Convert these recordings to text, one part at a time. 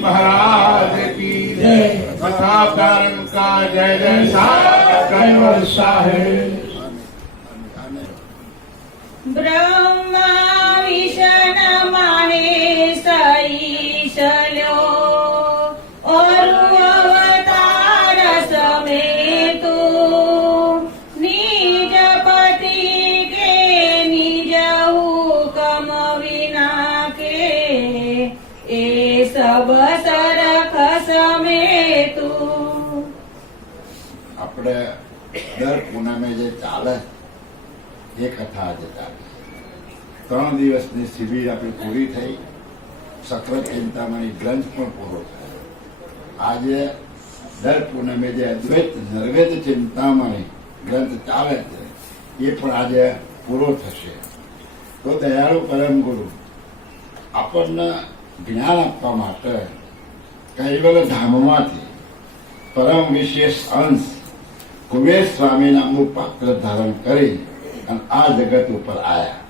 महाराज की कथा कारण का जय जयकार कैवल साहेब। ब्रह्मा विष्ण महेश ईशलो और अवतार समेतो निज पति के निज हुकम विना के ए सब सरख समेतो। આપણે દર પૂનમે જે ચાલે એ કથા આજે ચાલે 3 દિવસની શિબિર આપણી પૂરી થઈ, સક્રત ચિંતામણી ગ્રંથ પણ પૂરો થયો। આજે દર પૂનમે જે અદ્વૈત નિર્વેદ ચિંતામણી ગ્રંથ ચાલે છે એ પણ આજે પૂરો થશે। તો દયાળુ પરમ ગુરુ આપણને જ્ઞાન આપવા માટે કૈવલ ધામમાંથી પરમ વિશેષ અંશ કુબેર સ્વામી નામનું પાત્ર ધારણ કરી અને આ જગત ઉપર આયા।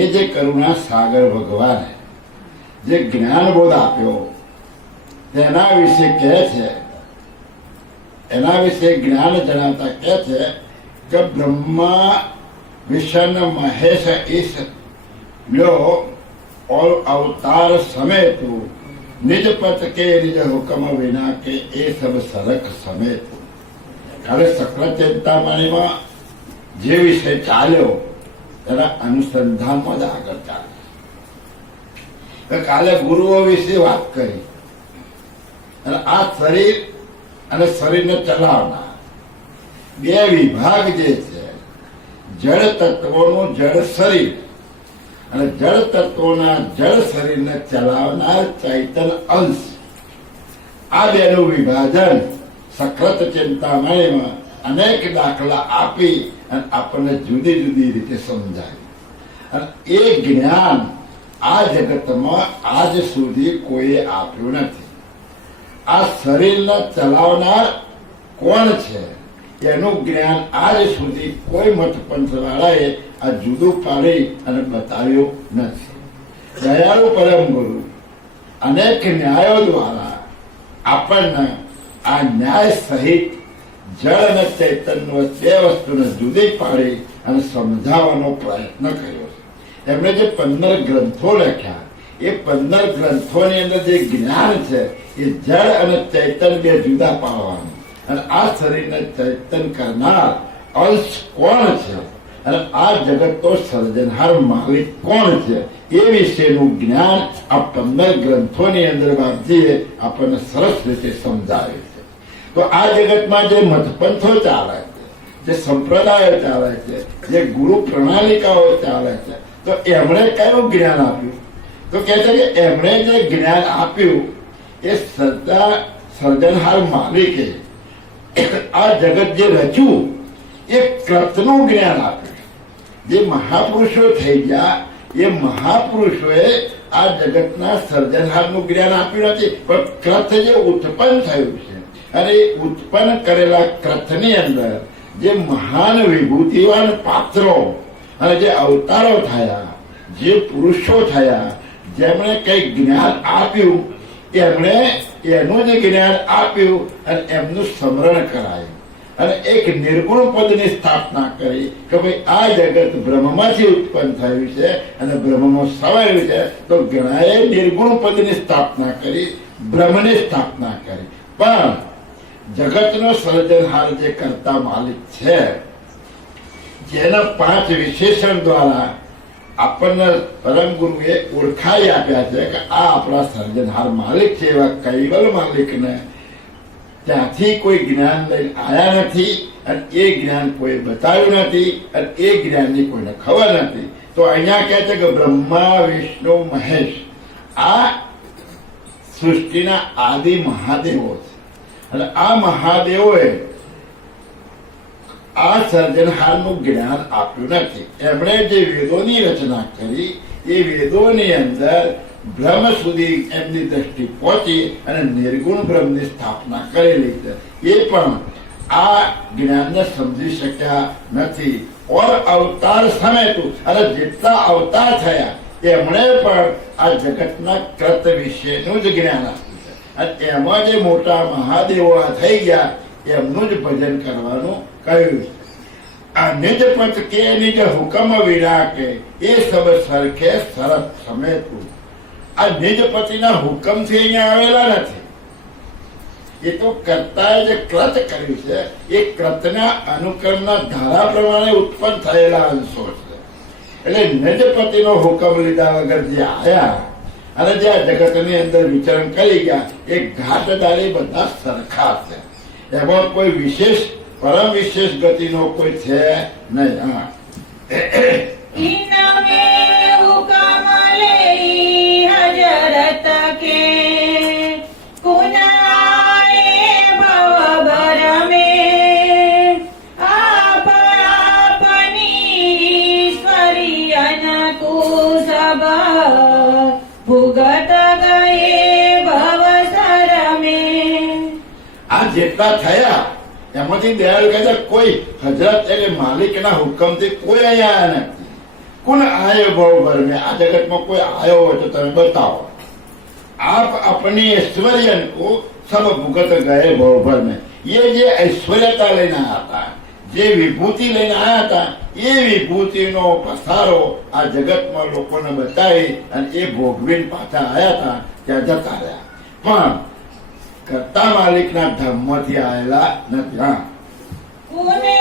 એ જે કરુણા સાગર ભગવાને જે જ્ઞાન બોધ આપ્યો તેના વિશે કહે છે, એના વિશે જ્ઞાન જણાવતા કહે છે કે બ્રહ્મા વિષ્ણુ મહેશ ઈશ લ્યો और अवतार समेत निज पत के निज हुक्म विना के ए सब सरक समेत। काले सक्र चिंतामणीમાં જે વિષય ચાલ્યો એના અનુસંધાનમાં જ આગળ ચાલે। કાલે ગુરુઓ વિશે વાત કરી અને આ શરીર અને શરીરને ચલાવનાર બે વિભાગ જે છે, જળ તત્વોનું જળ શરીર અને જળ તત્વોના જળ શરીરને ચલાવનાર ચૈતન અંશ, આ બેનું વિભાજન સક્રત ચિંતામણીમાં અનેક દાખલા આપી અને આપણને જુદી જુદી રીતે સમજાય। અને એ જ્ઞાન આ જગતમાં આજ સુધી કોઈએ આપ્યું નથી। આ શરીરને ચલાવનાર કોણ છે એનું જ્ઞાન આજ સુધી કોઈ મતપંથવાળાએ આ જુદું પાડી અને બતાવ્યું નથી। દયાળુ પરમ ગુરુ અનેક ન્યાયો દ્વારા આપણને આ ન્યાય સહિત જળ અને ચૈતન્ય બે વસ્તુને જુદી પાડી અને સમજાવવાનો પ્રયત્ન કર્યો છે। એમણે જે 15 ગ્રંથો લખ્યા એ 15 ગ્રંથોની અંદર જે જ્ઞાન છે એ જળ અને ચૈતન્ય બે જુદા પાડવાનું અને આ શરીરને ચૈતન્ય કરનાર અંશ કોણ છે અને આ જગતનો સર્જનહાર માલિક કોણ છે એ વિશેનું જ્ઞાન આ 15 ગ્રંથોની અંદર બાપજીએ આપણને સરસ રીતે સમજાવે છે। તો આ જગતમાં જે મતપંથો ચાલે છે, જે સંપ્રદાયો ચાલે છે, જે ગુરુ પ્રણાલિકાઓ ચાલે છે, તો એમણે કયું જ્ઞાન આપ્યું? તો કહે છે કે એમણે જે જ્ઞાન આપ્યું એ સર્જનહાર માલિકે આ જગત જે રચ્યું એ ક્રતનું જ્ઞાન આપ્યું। જે મહાપુરુષો થઈ ગયા એ મહાપુરુષોએ આ જગતના સર્જનહારનું જ્ઞાન આપ્યું નથી, પણ ક્રત જે ઉત્પન્ન થયું છે અને એ ઉત્પન્ન કરેલા ક્રથની અંદર જે મહાન વિભૂતિવાન પાત્રો અને જે અવતારો થયા, જે પુરુષો થયા, જેમણે કઈ જ્ઞાન આપ્યું એમણે એનું જે જ્ઞાન આપ્યું અને એમનું સ્મરણ કરાયું અને એક નિર્ગુણ પદની સ્થાપના કરી કે ભાઈ આ જગત બ્રહ્મમાંથી ઉત્પન્ન થયું છે અને બ્રહ્મમાં સવાયું છે। તો ઘણાએ નિર્ગુણ પદની સ્થાપના કરી, બ્રહ્મની સ્થાપના કરી, પણ જગતનો સર્જનહાર જે કરતા માલિક છે, જેના 5 વિશેષણ દ્વારા આપણને પરમ ગુરુએ ઓળખાઈ આપ્યા છે કે આ આપણા સર્જનહાર માલિક છે. એવા કૈવલ માલિકને ત્યાંથી કોઈ જ્ઞાન લઈને આવ્યા નથી અને એ જ્ઞાન કોઈ બતાવ્યું નથી અને એ જ્ઞાનની કોઈને ખબર નથી. તો અહીંયા કહે છે કે બ્રહ્મા વિષ્ણુ મહેશ આ સૃષ્ટિના આદિ મહાદેવો છે અને આ મહાદેવોએ આ સર્જનહારનું જ્ઞાન આપ્યું નથી. એમણે જે વેદોની રચના કરી એ વેદોની અંદર બ્રહ્મ સુધી એમની દ્રષ્ટિ પહોંચી અને નિર્ગુણ બ્રહ્મની સ્થાપના કરેલી છે. એ પણ આ જ્ઞાનને સમજી શક્યા નથી. ઓર અવતાર સમેતું અને જેટલા અવતાર થયા એમણે પણ આ જગતના કૃત વિશેનું જ જ્ઞાન આપ્યું છે અને એમાં જે મોટા મહાદેવો થઈ ગયા એમનું જ ભજન કરવાનું કહ્યું છે. આ નિજ પંચ કે નિજ હુકમ વિના કે એ સબ સરખે સરસ સમેતું. આ નિજ પતિના હુકમથી અહીંયા આવેલા નથી. એ તો કર્તાએ જે કૃત કર્યું છે એ કૃતના અનુક્રમના ધારા પ્રમાણે ઉત્પન્ન થયેલા અંશો છે. એટલે નિજ પતિનો હુકમ લીધા વગર જે આયા અને જે આ જગતની અંદર વિચરણ કરી ગયા એ ઘાટદારી બધા સરખા છે. એમાં કોઈ વિશેષ પરમ વિશેષ ગતિનો કોઈ છે નહીં. હા ઇનમે હુકમ લઈ હજરત કે કુનાએ ભવ ભરમે આપ આપની ઈશ્વરી અનકુસબ ભુગત ગયે ભવ સરમે. આ જેટલા થયા એમાંથી દયાળુ કહે છે કોઈ હજરત એટલે માલિકના હુકમથી કોઈ અહીંયા આવ્યા નથી. કોણ આયો ભાવ ભર મેં આ જગતમાં કોઈ આવ્યો હોય તો તમે બતાવો. આપ अपनी ऐश्वर्य को सब भुगत गए भाव भर में. ये જે ઐશ્વર્યતા લઈને આવ્યા હતા, જે વિભૂતિ લઈને આવ્યા હતા એ વિભૂતિનો પસારો આ જગતમાં લોકોને બતાવી અને એ ભોગવીને પાછા આવ્યા હતા ત્યાં જતા રહ્યા. પણ કર્તા માલિકના ધામમાંથી આવેલા નથી. હા પુને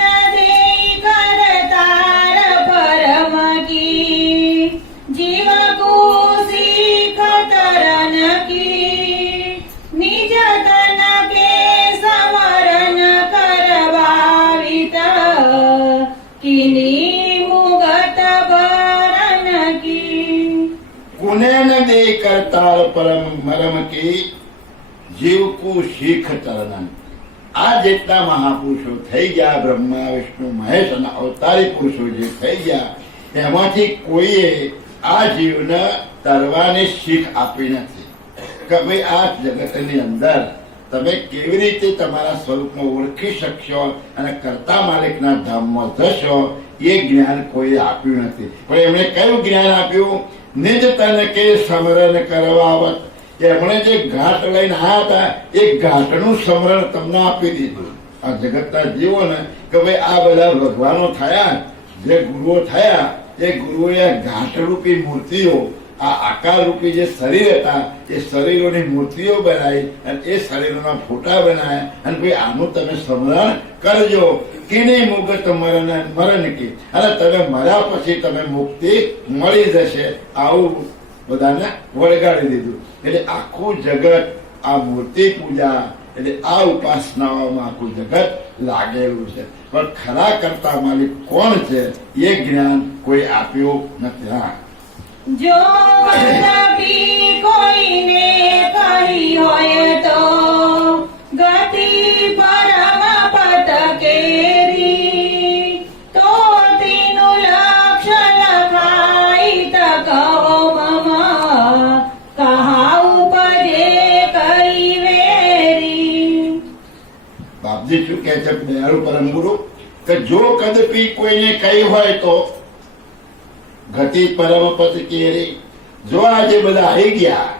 નદી કરતાર પરમ કી જીવ કુસી ખતરન કી નિજ તન કે સમરણ કરવાવિત કિની મુગત ભરન કી. कुने न दे करतार परम मरम की जीव को શીખ ચરણન. આ જેટલા મહાપુરુષો થઈ ગયા બ્રહ્મા વિષ્ણુ મહેશ અને અવતારી પુરુષો જે થઈ ગયા એમાંથી કોઈએ આ જીવને તરવાની શીખ આપી નથી કે ભાઈ આ જગતની અંદર તમે કેવી રીતે તમારા સ્વરૂપમાં ઓળખી શકશો અને કર્તા માલિકના ધામમાં જશો એ જ્ઞાન કોઈ આપ્યું નથી. પણ એમણે કયું જ્ઞાન આપ્યું? નિજ તન કે સ્મરણ કરવાવત. એમણે જે ઘાટ લઈને આવ્યા હતા એ ઘાટનું સ્મરણ તમને આપી દીધું. આ જગતના જીવોને કે ભાઈ આ બધા ભગવાનો થયા, જે ગુરુઓ થયા એ ગુરુઓએ ઘાટરૂપી મૂર્તિઓ, આ આકારરૂપી જે શરીર હતા એ શરીરોની મૂર્તિઓ બનાવી અને એ શરીરોના ફોટા બનાવ્યા અને ભાઈ આનું તમે સ્મરણ કરજો. કિની મુગત મરણ કી. અને તમે મર્યા પછી તમે મુક્તિ મળી જશે. આવું બધાને વળગાડી દીધું. એટલે આખું જગત આ મૂર્તિ પૂજા એટલે આ ઉપાસનાઓમાં આખું જગત લાગેલું છે. પણ ખરા કરતા માલિક કોણ છે એ જ્ઞાન કોઈ આપ્યું નથી. હા જો વલ્લભી કોઈને કહી હોય તો ગતિ પરમ પદ કેરી તો તેનું લક્ષ્ય લખાઈ તકો મમ કહા ઉપજે કરી વેરી. બાપજી શું કહે છે દયાળુ પરમ ગુરુ કે જો કદપી કોઈને કહી હોય તો ગતિ પરમપતિ કેરી. જો આજે બધા આવી ગયા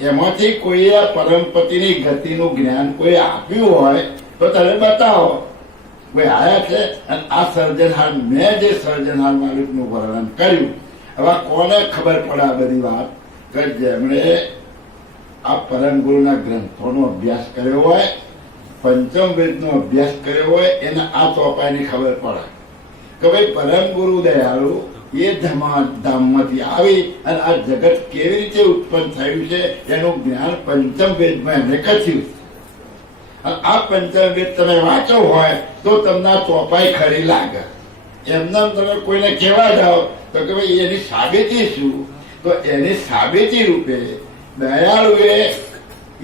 એમાંથી કોઈએ પરમપતિની ગતિનું જ્ઞાન કોઈ આપ્યું હોય તો તમે બતાવો. કોઈ આયા છે અને આ સર્જનહાર મેં જે સર્જનહાર માલિકનું વર્ણન કર્યું હવે કોને ખબર પડે આ બધી વાત કે જેમણે આ પરમ ગુરુના ગ્રંથોનો અભ્યાસ કર્યો હોય, પંચમ વેદનો અભ્યાસ કર્યો હોય એને આ ચોપાઈની ખબર પડે કે ભાઈ પરમ ગુરુ દયાળુ એ ધામમાંથી આવી અને આ જગત કેવી રીતે ઉત્પન્ન થયું છે એનું જ્ઞાન પંચમ વેદમાં એમણે કથ્યું. આ પંચમ વેદ તમે વાંચો હોય તો તમને આ ચોપાઈ ખરી લાગે. એમના તમે કોઈને કહેવા જાઓ તો કે ભાઈ એની સાબિતી શું, તો એની સાબિતી રૂપે દયાળુએ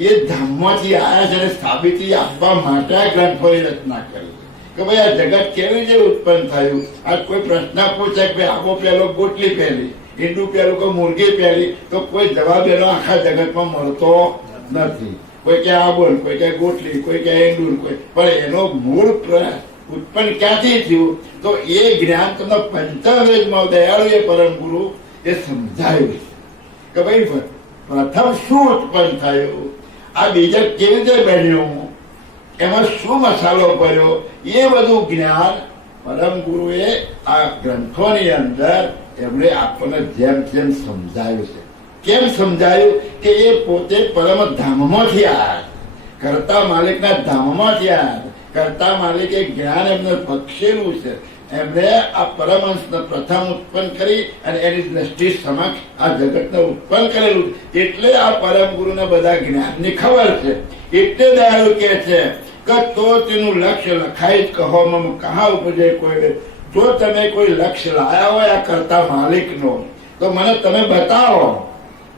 એ ધામમાંથી આવ્યા છે અને સાબિતી આપવા માટે આ ગ્રંથોની રચના કરી કે ભાઈ આ જગત કેવી રીતે ઉત્પન્ન થયું. આ કોઈ પ્રશ્ન પૂછે કે ભાઈ આબો પેલો ગોટલી પહેરી, ઈંડું પેલું કોઈ મુરગી પહેરી, તો કોઈ જવાબ એનો આખા જગતમાં મળતો નથી. કોઈ કે આબોલ, કોઈ કે ગોટલી, કોઈ કે ઈંડું, કોઈ પણ એનો મૂળ ઉત્પન્ન ક્યાંથી થયું તો એ જ્ઞાન તમને પંચવેદમાં દયાળુ એ પરમ ગુરુ એ સમજાયું કે ભાઈ પ્રથમ શું ઉત્પન્ન થયું, આ બીજા કેવી રીતે બન્યું, એમાં શું મસાલો પડ્યો, એ બધું જ્ઞાન પરમ ગુરુએ આ ગ્રંથોની અંદર એમણે આપણને જેમ જેમ સમજાયું છે. કેમ સમજાયું કે એ પોતે પરમ ધામમાંથી આવ્યા, કરતા માલિકના ધામમાંથી આવ્યા. કરતા માલિકે જ્ઞાન એમને બક્ષેલું છે. એમણે આ પરમહંસને પ્રથમ ઉત્પન્ન કરી અને એની દ્રષ્ટિ સમક્ષ આ જગતને ઉત્પન્ન કરેલું. એટલે આ પરમ ગુરુને બધા જ્ઞાનની ખબર છે. એટલે દયાળુ કે છે કે તો તેનું લક્ષ્ય લખાય જ કહો મમ કહા ઉપજે કોઈ. જો તમે કોઈ લક્ષ્ય લાયા હોય આ કરતા માલિકનો તો મને તમે બતાવો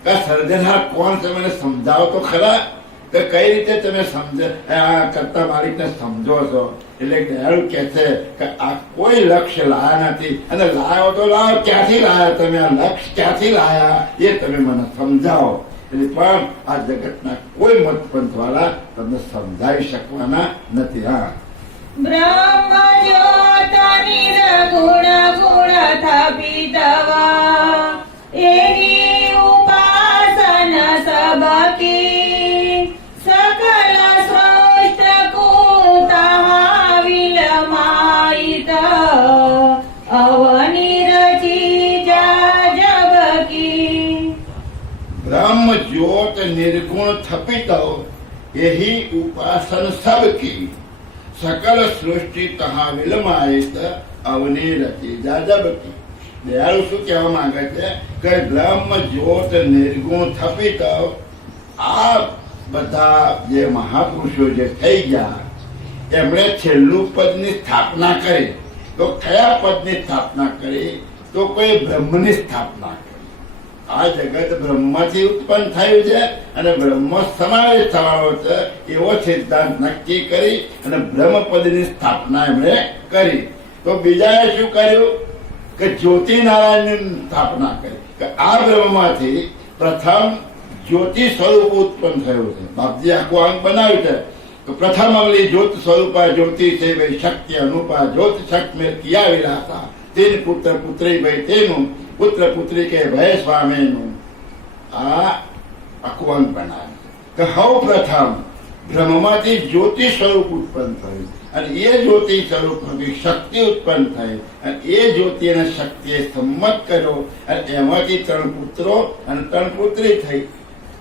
કે સર્જનહાર કોણ છે, મને સમજાવો તો ખરા કે કઈ રીતે તમે આ કરતા માલિકને સમજો છો. એટલે દયાળુ કે છે કે આ કોઈ લક્ષ્ય લાયા નથી, અને લાયો તો લાવો, ક્યાંથી લાયા તમે, આ લક્ષ્ય ક્યાંથી લાયા એ તમે મને સમજાવો. એટલે પણ આ જગતના કોઈ મતપંથ વાળા તમને સમજાવી શકવાના નથી. હા, બ્રહ્મ જ્યોત નિર્ગુણ ગુણ સ્થાપિતવા એહી ઉપાસન સબકી સકલ સૃષ્ટ કૂતઃ વિલમાયિત અવનિરચી જગકી. બ્રહ્મ જ્યોત નિર્ગુણ થપિત એહી ઉપાસન સબકી સકલ સૃષ્ટિ તહા વિલમાયિત અવનિ રચી જાજબકી. દયાળુ શું કહેવા માંગે છે કે બ્રહ્મ જ્યોત નિર્ગુણ થપિત આ બધા જે મહાપુરુષો જે થઈ ગયા એમણે છેલ્લું પદની સ્થાપના કરી. તો કયા પદની સ્થાપના કરી, તો કોઈ બ્રહ્મની સ્થાપના કરી. આ જગત બ્રહ્મથી ઉત્પન્ન થયું છે અને બ્રહ્મ સમાવેશ થવાનો છે એવો સિદ્ધાંત નક્કી કરી અને બ્રહ્મપદની સ્થાપના એમણે કરી. તો બીજાએ શું કર્યું કે જ્યોતિનારાયણની સ્થાપના કરી કે આ બ્રહ્મમાંથી પ્રથમ જ્યોતિ સ્વરૂપ ઉત્પન્ન થયું છે. બાપજી આખું અંગ બનાવ્યું છે તો પ્રથમ અમલી જ્યોત સ્વરૂપા જ્યોતિ છે ભાઈ શક્તિ અનુપા જ્યોત શક્ત મેં કિયા વિલાસા તેન પુત્ર પુત્રી ભાઈ તેનું પુત્ર પુત્રી કે ભય સ્વામીનું આ આખું અંગ બનાવ્યું કે હવ પ્રથમ બ્રહ્મમાંથી જ્યોતિ સ્વરૂપ ઉત્પન્ન થયું અને એ જ્યોતિ સ્વરૂપમાંથી શક્તિ ઉત્પન્ન થઈ અને એ જ્યોતિ અને શક્તિએ સંમત કર્યો અને એમાંથી 3 પુત્રો અને 3 પુત્રી થઈ.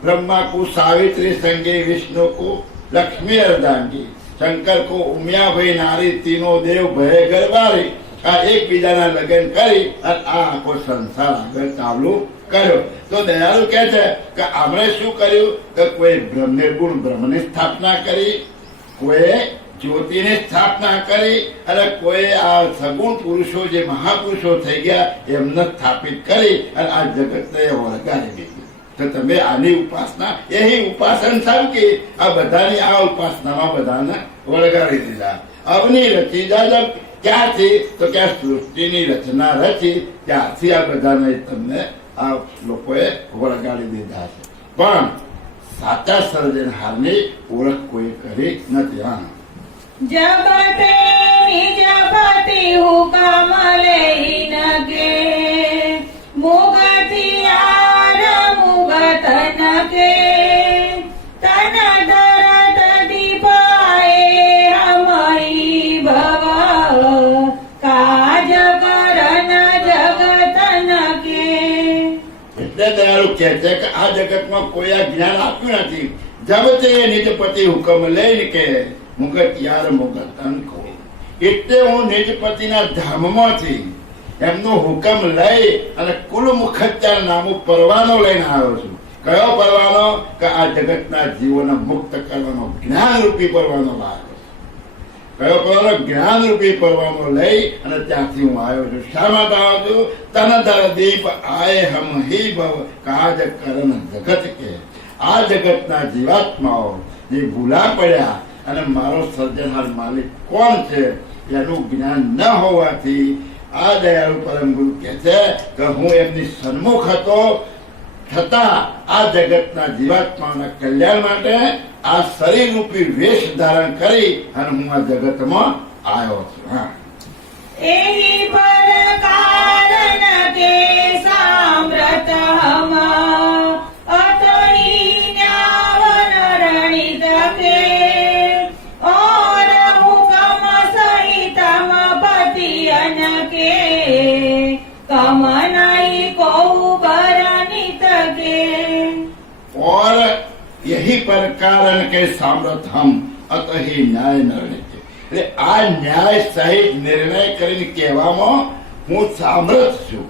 ब्रह्मा को सावित्री संगे, विष्णु को लक्ष्मी अर्धांगी, शंकर को उमिया भाई नारी, तीनों देव भय गरबारी. આ એકબીજાના લગ્ન કરી અને આ આખો સંસાર આગળ ચાલુ કર્યો. તો દયાળુ કહે છે કે આપણે શું કર્યું કે કોઈ નિર્ગુણ બ્રહ્મની સ્થાપના કરી, કોઈ જ્યોતિની સ્થાપના કરી અને કોઈ આ સગુણ પુરુષો જે મહાપુરુષો થઈ ગયા એમને સ્થાપિત કરી અને આ જગતને વળગાડી દીધું. તો તમે આની ઉપાસના એહી ઉપાસન સામકી આ બધાની આ ઉપાસનામાં બધાને વળગાડી દીધા. અવની રચી જાજબ. ક્યાંથી તો કે સૃષ્ટિની રચના રચી ત્યારથી આ બધાને તમને આ લોકોએ વળગાડી દીધા છે. પણ સાચા સર્જનહારની ઓળખ કોઈ કરી નથી. હા, જગતે નિજપતિ હુકમ લઈને મુગતિયાર મુગતન કે તન ધરત દીપાએ હમઈ ભવ કાજ કરન જગતન કે. એટલે દયાળુ કહે છે કે આ જગતમાં કોઈ આ જ્ઞાન આપ્યું નથી. જગતે નિજપતિ હુકમ લઈને કે મુગતિયાર મુગતન કો. એટલે હું નિજપતિના ધામમાંથી એમનો હુકમ લઈ અને કુલ મુખત્યાર નામું પરવાનો લઈને આવ્યો છું. કયો પરવાનો? કે આ જગતના જીવોને મુક્ત કરવાનો જ્ઞાનરૂપી પરવાનો લાવ્યો. કયો પરવાનો? જ્ઞાનરૂપી પરવાનો લઈ અને ત્યાંથી હું આવ્યો છું. શા માટે આવ્યો છું? તન ધર દીપ આય હમ હી ભવ કાજ કરન જગત કે. આ જગતના જીવાત્માઓ જે ભૂલા પડ્યા અને મારો સર્જનહાર માલિક કોણ છે એનું જ્ઞાન ન હોવાથી આ દયાળુ પરમ ગુરુ કહે છે કે હું એમની સન્મુખ હતો, છતાં આ જગતના જીવાત્માના કલ્યાણ માટે આ શરીર રૂપી વેશ ધારણ કરી અને હું આ જગતમાં આવ્યો છું. હા, એહી પર કારણ કે સામ્રત હમ અતણી ન્યાવન રણિત કે और हुकम सहितम पतियन के कम नहीं को बरनित के. और यही पर कारण के सामर्थ हम अतहि न्याय निर्णय છે. એટલે આ ન્યાય સહિત નિર્ણય કરીને કહેવામાં હું સામર્થ છું.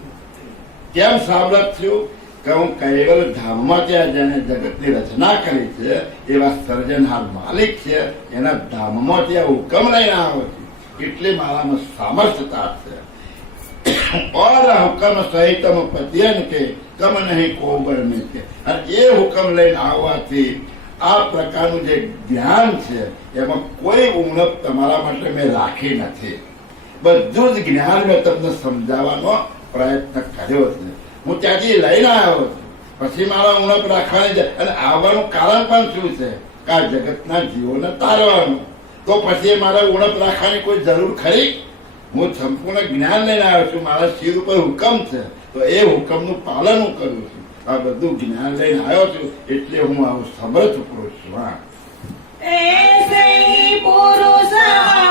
કેમ સામર્થ છું? કે હું કૈવલ ધામમાં ત્યાં જેને જગતની રચના કરી છે એવા સર્જનહાર માલિક છે એના ધામમાં ત્યાં હુકમ લઈને આવ્યો છું. એટલે મારામાં સામર્થતા છે. और હુકમ સહિતમ પતિયન કે કમ નહીં કોબર નહીં કે. અને એ હુકમ લઈને આવવાથી આ પ્રકારનું જે જ્ઞાન છે એમાં કોઈ ઉણપ તમારા માટે મેં રાખી નથી. બધું જ જ્ઞાન મેં તમને સમજાવવાનો પ્રયત્ન કર્યો છે. હું ત્યાંથી લઈને આવ્યો છું. પછી મારા ઉણપ રાખવાની છે. અને આવવાનું કારણ પણ શું છે? કે આ જગતના જીવોને તારવાનું. તો પછી મારે ઉણપ રાખવાની કોઈ જરૂર ખરી? હું સંપૂર્ણ જ્ઞાન લઈને આવ્યો છું. મારા શિર ઉપર હુકમ છે તો એ હુકમનું પાલન હું કરું છું. આ બધું જ્ઞાન લઈને આવ્યો છું એટલે હું આવું સમર્થ પુરુષ છું. હા, ऐसे ही पुरुष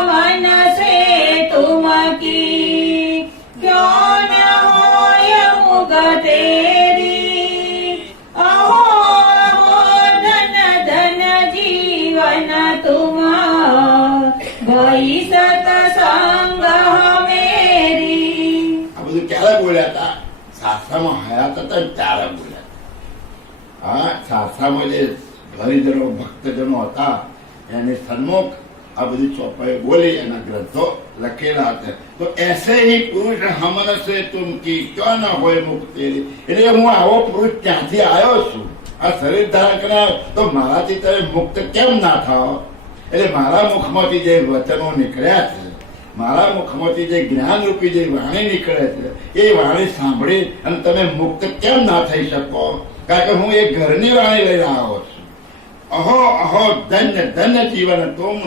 मन से तुम की क्यों न होय मुग तेरी. अहो अहो धन धन जीवन तुम भई सतसंग मेरी. આ બધું ક્યારે બોલ્યા હતા? શાસ્ત્રમાં હયાત હતા ને ત્યારે બોલ્યા. હા, શાસ્ત્રમાં જે હરિજનો ભક્તજનો હતા એની સન્મુખ આ બધી ચોપાઈ બોલી, એના ગ્રંથો લખેલા હતા. તો એસે હી પુરુષ હમન સે તુમ કી ક્યાં ના હોય મુક્તિ. એટલે હું આવો પુરુષ ત્યાંથી આવ્યો છું. આ શરીર ધારણ કર્યા તો મારાથી તમે મુક્ત કેમ ના થાવ? એટલે મારા મુખમાંથી જે વચનો નીકળ્યા છે, મારા મુખમાંથી જે જ્ઞાન રૂપી જે વાણી નીકળે છે એ વાણી સાંભળી અને તમે મુક્ત કેમ ના થઈ શકો? કારણ કે હું એ ઘરની વાણી લઈને આવ્યો છું. અહો અહો ધન્ય ધન્ય જીવન તુમ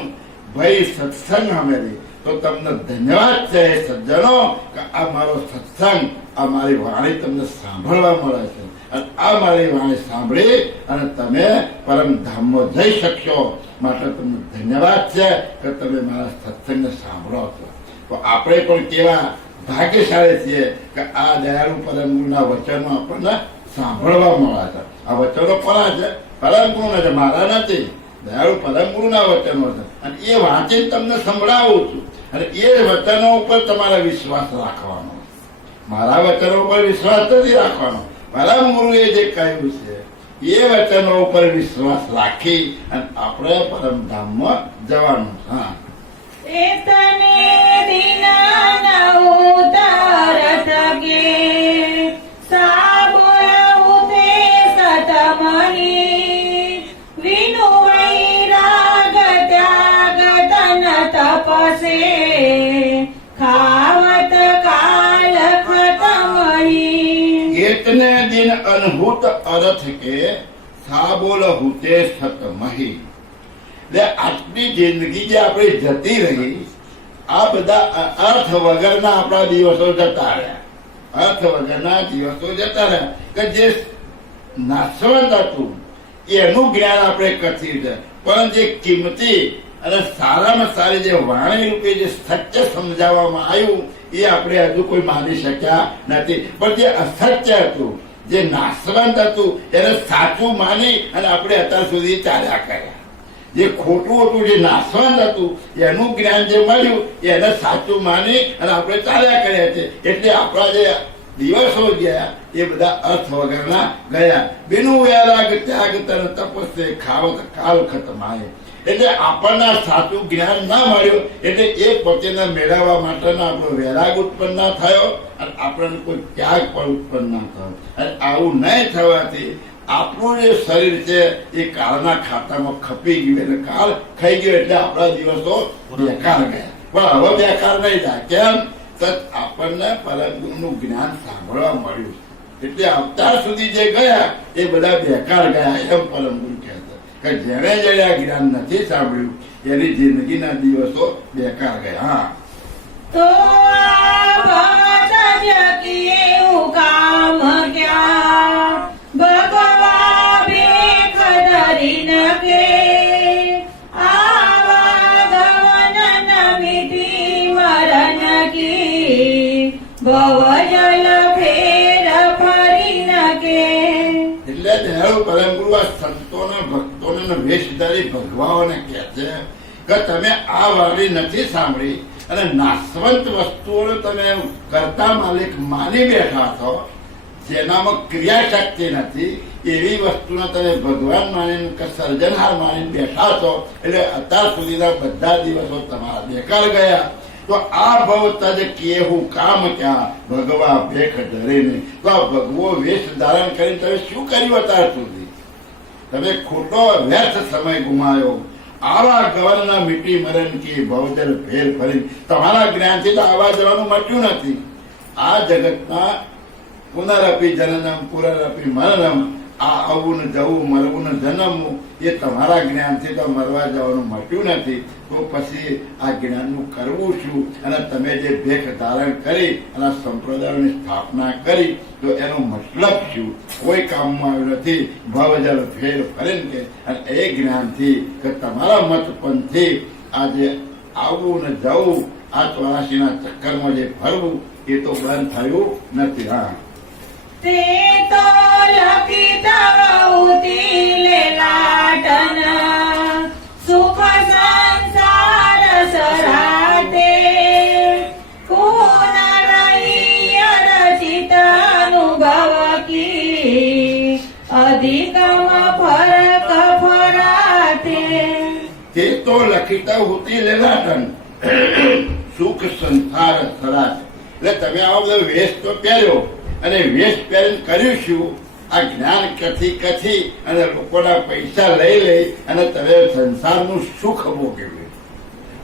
ભાઈ સત્સંગ હમેરી. તો તમને ધન્યવાદ છે સજ્જનો કે આ મારો સત્સંગ, આ મારી વાણી તમને સાંભળવા મળે છે. અને આ મારી વાણી સાંભળી અને તમે પરમ ધામમાં જઈ શકશો. માટે તમને ધન્યવાદ છે કે તમે મારા સત્સંગને સાંભળો છો. તો આપણે પણ કેવા ભાગ્યશાળી છીએ કે આ દયાળુ પરમ ગુરુના વચનો આપણને સાંભળવા મળે છે. આ વચનો કોના છે? પરમ ગુરુના છે, મારા નથી. દયાળુ પરમ ગુરુના વચનો છે અને એ વાંચીને તમને સંભળાવું છું. અને એ વચનો ઉપર તમારે વિશ્વાસ રાખવાનો. મારા વચનો ઉપર વિશ્વાસ નથી રાખવાનો. પરમ ગુરુએ જે કહ્યું છે એ વચનો ઉપર વિશ્વાસ રાખી અને આપણે પરમ ધામમાં જવાનું. હા, एतने दीनान उतरत गे साबुते सतमनी विनु वैराग त्याग तन तपसे खावत काल खतमही. इतने दिन अनहूत अर्थ के साबोल हुते सतमही. એટલે આટલી જિંદગી જે આપણી જતી રહી, આ બધા અર્થ વગરના આપણા દિવસો જતા રહ્યા. અર્થ વગરના દિવસો જતા રહ્યા કે જે નાશવંત હતું એનું જ્ઞાન આપણે કથી છે. પણ જે કિંમતી અને સારામાં સારી જે વાણી રૂપે જે સત્ય સમજાવવામાં આવ્યું એ આપણે હજુ કોઈ માની શક્યા નથી. પણ જે અસત્ય હતું, જે નાશવંત હતું એને સાચું માની અને આપણે અત્યાર સુધી ચાલ્યા કર્યા. જે ખોટું હતું, જે નાશવંત હતું, એનું જ્ઞાન જે મળ્યું એને સાચું માની અને આપણે ચાલ્યા કર્યા છે. એટલે આપણા જે દિવસો ગયા એ બધા અર્થ વગરના ગયા. બિનુ વૈરાગ ત્યાગ તન તપસ્ય ખાવત કાલ ખતમાય. એટલે આપણને સાચું જ્ઞાન ના મળ્યું એટલે એ પોતેને મેળવવા માટેનો આપણો વૈરાગ ઉત્પન્ન ના થયો અને આપણને કોઈ ત્યાગ પણ ઉત્પન્ન ના થયો. અને આવું નહીં થવાથી આપણું જે શરીર છે એ કાળના ખાતામાં ખપી ગયું. એટલે કાળ ખાઈ ગયો એટલે આપણા દિવસો બેકાર ગયા. પણ હવે બેકાર નહીં થાય. કેમ? આપણને પરમ ગુરુનું જ્ઞાન સાંભળવા મળ્યું એટલે અત્યાર સુધી જે ગયા એ બધા બેકાર ગયા એમ પરમ ગુરુ કહેતા કે જેને જેને આ જ્ઞાન નથી સાંભળ્યું એની જિંદગીના દિવસો બેકાર ગયા. તો ભગત કેવું કામ ક્યાં ભગવા ભેખ ધરીને કે ભવજલ ફેર ફરી નકે. એટલે દયાળુ પરમ ગુરુ આ સંતોને ભક્તોને વેશધારી ભગવાઓને કહે છે કે તમે આ વાણી નથી સાંભળી અને નાશવંત વસ્તુઓને તમે કરતા માલિક માની બેઠા છો, જેનામાં ક્રિયા શક્તિ નથી એવી વસ્તુને તમે ભગવાન માનીને કે સર્જનહાર માનીને બેઠા છો. એટલે અત્યાર સુધીના બધા દિવસો તમારા બેકાર ગયા. તો આ ભવ તજ કેવું કામ ક્યાં ભગવા ભેખ ધરીને. તો આ ભગવો વેશ ધારણ કરીને તમે શું કર્યું અત્યાર સુધી? તમે ખોટો વ્યર્થ સમય ગુમાયો. આવા ગવનના મીટી મરણ કે ભવજલ ફેર ફરી. તમારા જ્ઞાનથી તો આવા જવાનું મટ્યું નથી. આ જગતમાં પુનરપી જનનમ પુનરપી મરણમ, આ આવું ને જવું મરવું ને જન્મવું એ તમારા જ્ઞાનથી તો મરવા જવાનું મટ્યું નથી. તો પછી આ જ્ઞાનનું કરવું શું? અને તમે જે ભેખ ધારણ કરી અને સંપ્રદાયોની સ્થાપના કરી તો એનો મતલબ શું? કોઈ કામમાં આવ્યું નથી. ભવજલ ફેર ફરે કે અને એ જ્ઞાનથી કે તમારા મતપંથી આજે આવવું ને જવું આ 84ના ચક્કરમાં જે ફરવું એ તો બંધ થયું નથી. હા, તે તો લખી ઉતિલે લાટન સુખ સંસાર સરાતે પુનરૈય રચિત અનુભવ કી અધિકમ ફરક ફરાતે. તે તો લખીતા હોતી લેલાટન સુખ સંસાર સરાત. એટલે તમે આવો બધો વેશ તો પહેર્યો અને વેશ પહેરીને કર્યું શું? આ જ્ઞાન કથી અને લોકોના પૈસા લઈ અને તમે સંસારનું સુખ ભોગવ્યું.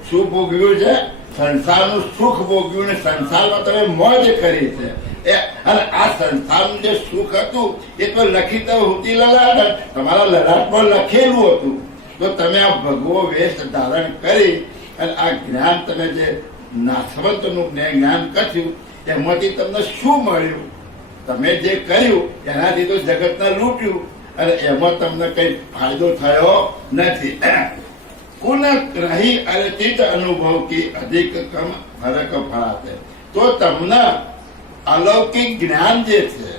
શું ભોગવ્યું છે? સંસારનું સુખ ભોગવ્યું ને સંસારમાં તમે મોજ કરી છે. અને આ સંસારનું જે સુખ હતું એ તો લખીતા હોતી લલાટ, તમારા લલાટમાં લખેલું હતું. તો તમે આ ભગવો વેશ ધારણ કરી અને આ જ્ઞાન તમે જે નાશવંતનું જ્ઞાન કર્યું એમાંથી તમને શું મળ્યું? તમે જે કર્યું એનાથી તો જગતને લૂંટ્યું અને એમાં તમને કઈ ફાયદો થયો નથી. કુન રહી અરચિત અનુભવ કી અધિક કમ ફરક ફરાતે. તો તમને અલૌકિક જ્ઞાન જે છે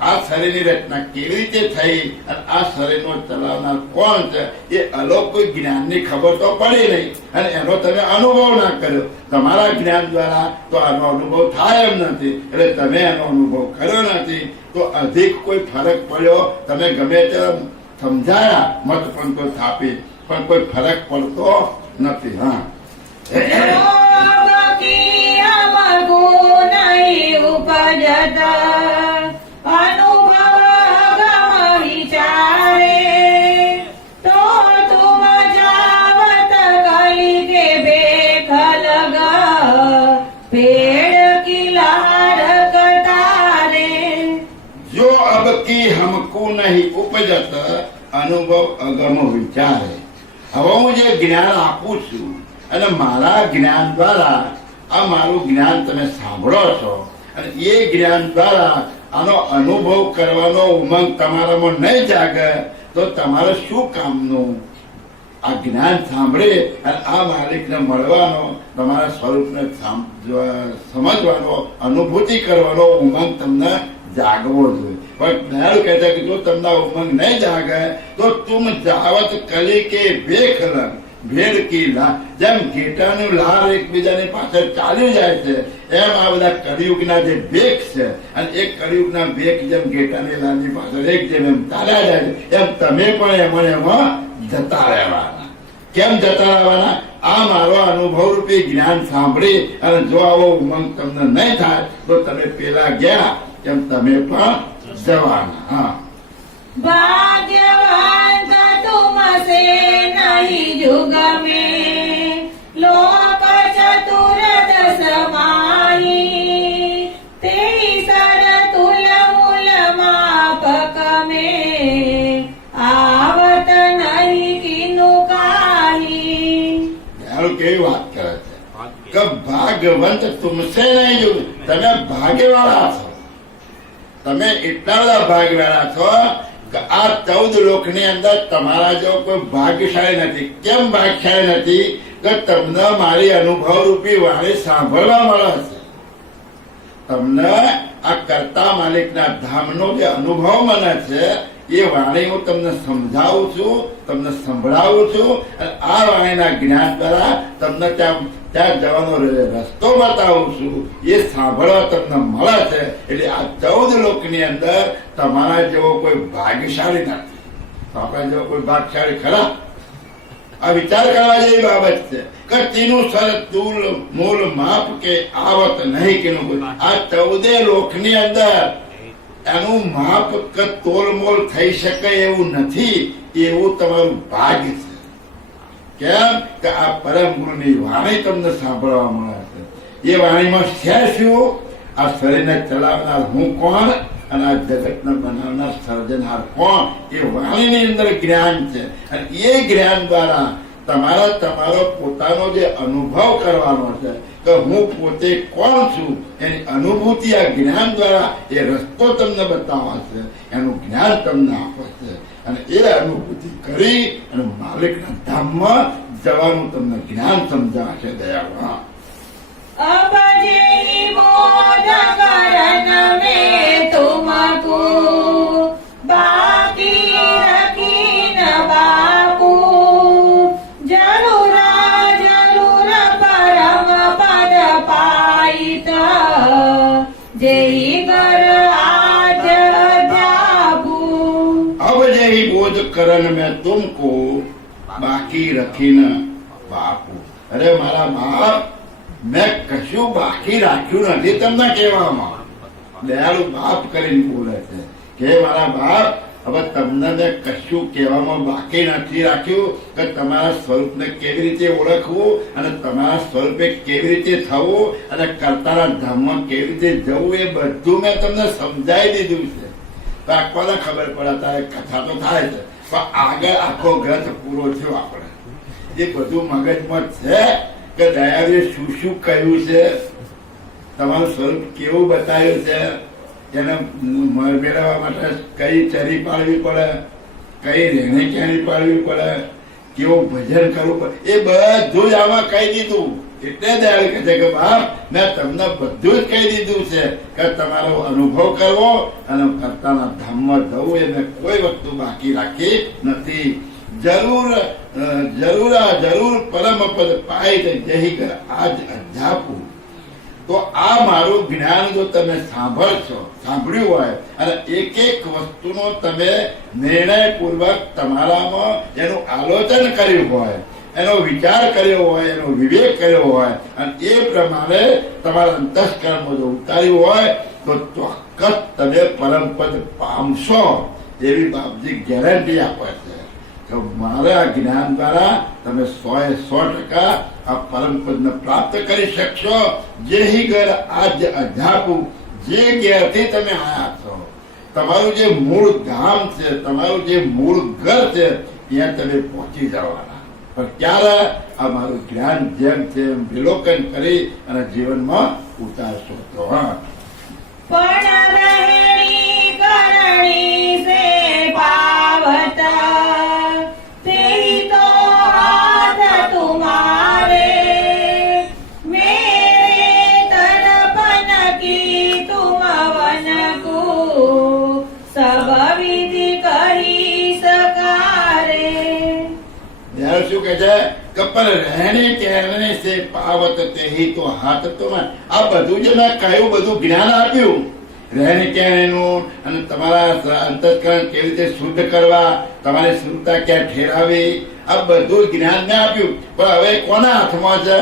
આ શરીરની રચના કેવી રીતે થઈ અને આ શરીરનો ચલાવનાર કોણ છે એ અલૌકિક જ્ઞાનની ખબર તો પડી નહીં અને એનો તમે અનુભવ ના કર્યો. તમારા જ્ઞાન દ્વારા તો આનો અનુભવ થાય એમ નથી. એટલે તમે એનો અનુભવ કર્યો નથી તો અધિક કોઈ ફરક પડ્યો? તમે ગમે તેમ સમજાયા મત પણ તો થાપી પણ કોઈ ફરક પડતો નથી. હા, અનુભવ ગમ વિચારે તો તુમ જાવત કલી કે બેખ લગ પેડ કિલાર કતારે. જો અબ કી હમકુ નહીં ઉપજત અનુભવ અગમ વિચારે. હવે હું જે જ્ઞાન આપું છું અને મારા જ્ઞાન દ્વારા આ મારું જ્ઞાન તમે સાંભળો છો અને એ જ્ઞાન દ્વારા આનો અનુભવ કરવાનો ઉમંગ તમારામાં નહીં જાગે તો તમારે શું કામનું? આ જ્ઞાન સાંભળે અને આ માલિકને મળવાનો, તમારા સ્વરૂપને સમજવાનો, અનુભૂતિ કરવાનો ઉમંગ તમને જાગવો જોઈએ. પણ દયાળુ કહે છે કે જો તમને ઉમંગ નહીં જાગે તો તુમ જાવત કલી કે ભેખલન ભેડ કી લા, જેમ ઘેટાનું લાર એકબીજાની પાછળ ચાલ્યું જાય છે એમ આ બધા કળિયુગના જે ભેખ છે અને એક કળિયુગના ભેખ જેમ ઘેટાની લારની પાછળ એક જેમ એમ ચાલ્યા જાય છે એમ તમે પણ એમાં જતા રહેવાના. કેમ જતા રહેવાના? આ મારો અનુભવ રૂપી જ્ઞાન સાંભળી અને જો આવો ઉમંગ તમને નહીં થાય તો તમે પેલા ગયા એમ તમે પણ જવાના. હા, भाग्यवान तुमसे नहीं युग में लोक चतुर्थ समाही तेरी सर तुल मूल मापक में आवत नहीं किनु काही. દયાળુ કેવી વાત કરે છે કે ભાગ્યવંત તુમસે નહીં યુગ, તમે ભાગ્યવાળા છો. તમે એટલા બધા ભાગ્યવાળા છો કે આ 14 લોકની અંદર તમારા જેવો કોઈ ભાગ્યશાળી નથી. કેમ ભાગ્યશાળી નથી? કે તમને મારી અનુભવ રૂપી વાણી સાંભળવા મળે છે. તમને આ કર્તા માલિકના ધામનો જે અનુભવ મને છે એ વાણી હું તમને સમજાવું છું, તમને સંભળાવું છું અને આ વાણીના જ્ઞાન દ્વારા તમને ત્યાં જવાનો રસ્તો બતાવું છું. એ સાંભળવા તમને મળે છે. એટલે આ 14 લોકની અંદર તમારા જેવો કોઈ ભાગ્યશાળી નથી. આપણા જેવો કોઈ ભાગ્યશાળી ખરા? આ વિચાર કરવા જેવી બાબત છે કે તેનું સર તુલ મૂલ માપ કે આવત નહીં કેનું કોઈ. આ 14 લોકની અંદર એનું માપ કે તોલમોલ થઈ શકે એવું નથી. એવું તમારું ભાગ્ય છે. કેમ કે આ પરમ ગુરુની વાણી તમને સાંભળવા મળે છે. એ વાણીમાં છે શું? આ શરીરને ચલાવનાર હું કોણ અને આ જગતને બનાવનાર સર્જનહાર કોણ, એ વાણીની અંદર જ્ઞાન છે. અને એ જ્ઞાન દ્વારા તમારો પોતાનો જે અનુભવ કરવાનો છે કે હું પોતે કોણ છું એની અનુભૂતિ આ જ્ઞાન દ્વારા એ રસ્તો તમને બતાવે છે, એનું જ્ઞાન તમને આપે છે. અને એ અનુભૂતિ કરી અને માલિકના ધામમાં જવાનું તમને જ્ઞાન સમજાશે. દયાળુ अब जेहि बोध करन में तुमको बाकी रखी न बापू जरूर जरूर परम पद पाइत जेहि घर आज जाबू. अब यही बोध करन में तुमको बाकी रखी न बापू. अरे मारा बाप, મેં કશું બાકી રાખ્યું નથી તમને કહેવામાં. દયાળુ બાપ કરીને બોલે છે કે મારા બાપ, હવે તમને મેં કશું કહેવામાં બાકી નથી રાખ્યું કે તમારા સ્વરૂપને કેવી રીતે ઓળખવું અને તમારા સ્વરૂપે કેવી રીતે થવું અને કર્તાના ધામમાં કેવી રીતે જવું એ બધું મેં તમને સમજાવી દીધું છે. તો આખોને ખબર પડે ત્યારે કથા તો થાય છે પણ આગળ આખો ગ્રંથ પૂરો થયો. આપણે એ બધું મગજમાં છે કે દયાળુએ શું શું કહ્યું છે, તમારું સ્વરૂપ કેવું બતાવ્યું છે, એને મેળવવા માટે કઈ ચરી પાડવી પડે, કઈ રહેણી કહેણી પાડવી પડે, કેવું ભજન કરવું પડે, એ બધું જ આમાં કહી દીધું. એટલે દયાળુ કહે છે કે બાપ, મેં તમને બધું જ કહી દીધું છે કે તમારો અનુભવ કરવો અને કર્તાના ધામમાં જવું એ મેં કોઈ વસ્તુ બાકી રાખી નથી. જરૂર જરૂર પરમ પદ પાય જહી કર આજ અધ્યાપું. તો આ મારું જ્ઞાન જો તમે સાંભળ્યું હોય અને એક એક વસ્તુનો તમે નિર્ણયપૂર્વક તમારામાં એનું આલોચન કર્યું હોય, એનો વિચાર કર્યો હોય, એનો વિવેક કર્યો હોય અને એ પ્રમાણે તમારા અંતસ્કરણમાં જો ઉતાર્યું હોય તો ચોક્કસ તમે પરમ પદ પામશો એવી બાપજી ગેરંટી આપે છે. મારે આ જ્ઞાન દ્વારા તમે 100% આ પરમ પદને પ્રાપ્ત કરી શકશો. જે ઘર આજ અધ્યાપું, જે ઘેરથી તમે આયા છો, તમારું જે મૂળ ધામ છે, તમારું જે મૂળ ઘર છે ત્યાં તમે પહોંચી જવાના. પણ ક્યારે? આ મારું જ્ઞાન જેમ છે એમ વિલોકન કરી અને જીવનમાં ઉતારશો તો. હા, પણ રહેણી કરણી સે પાવત तेरी तो हाथ तुम्हारे मेरे तड़पन की तुम वन को શું કહે છે કે પર રહેણી કહેણી સે પાવત તેહી તો હાથ તો આ બધું જે મેં કહ્યું બધું જ્ઞાન આપ્યું રહેણી કહેણીનું અને તમારા અંતઃકરણ કેવી રીતે શુદ્ધ કરવા, તમારી શુદ્ધતા ક્યાં ઠેરાવી, આ બધું જ્ઞાન મેં આપ્યું. પણ હવે કોના હાથમાં છે?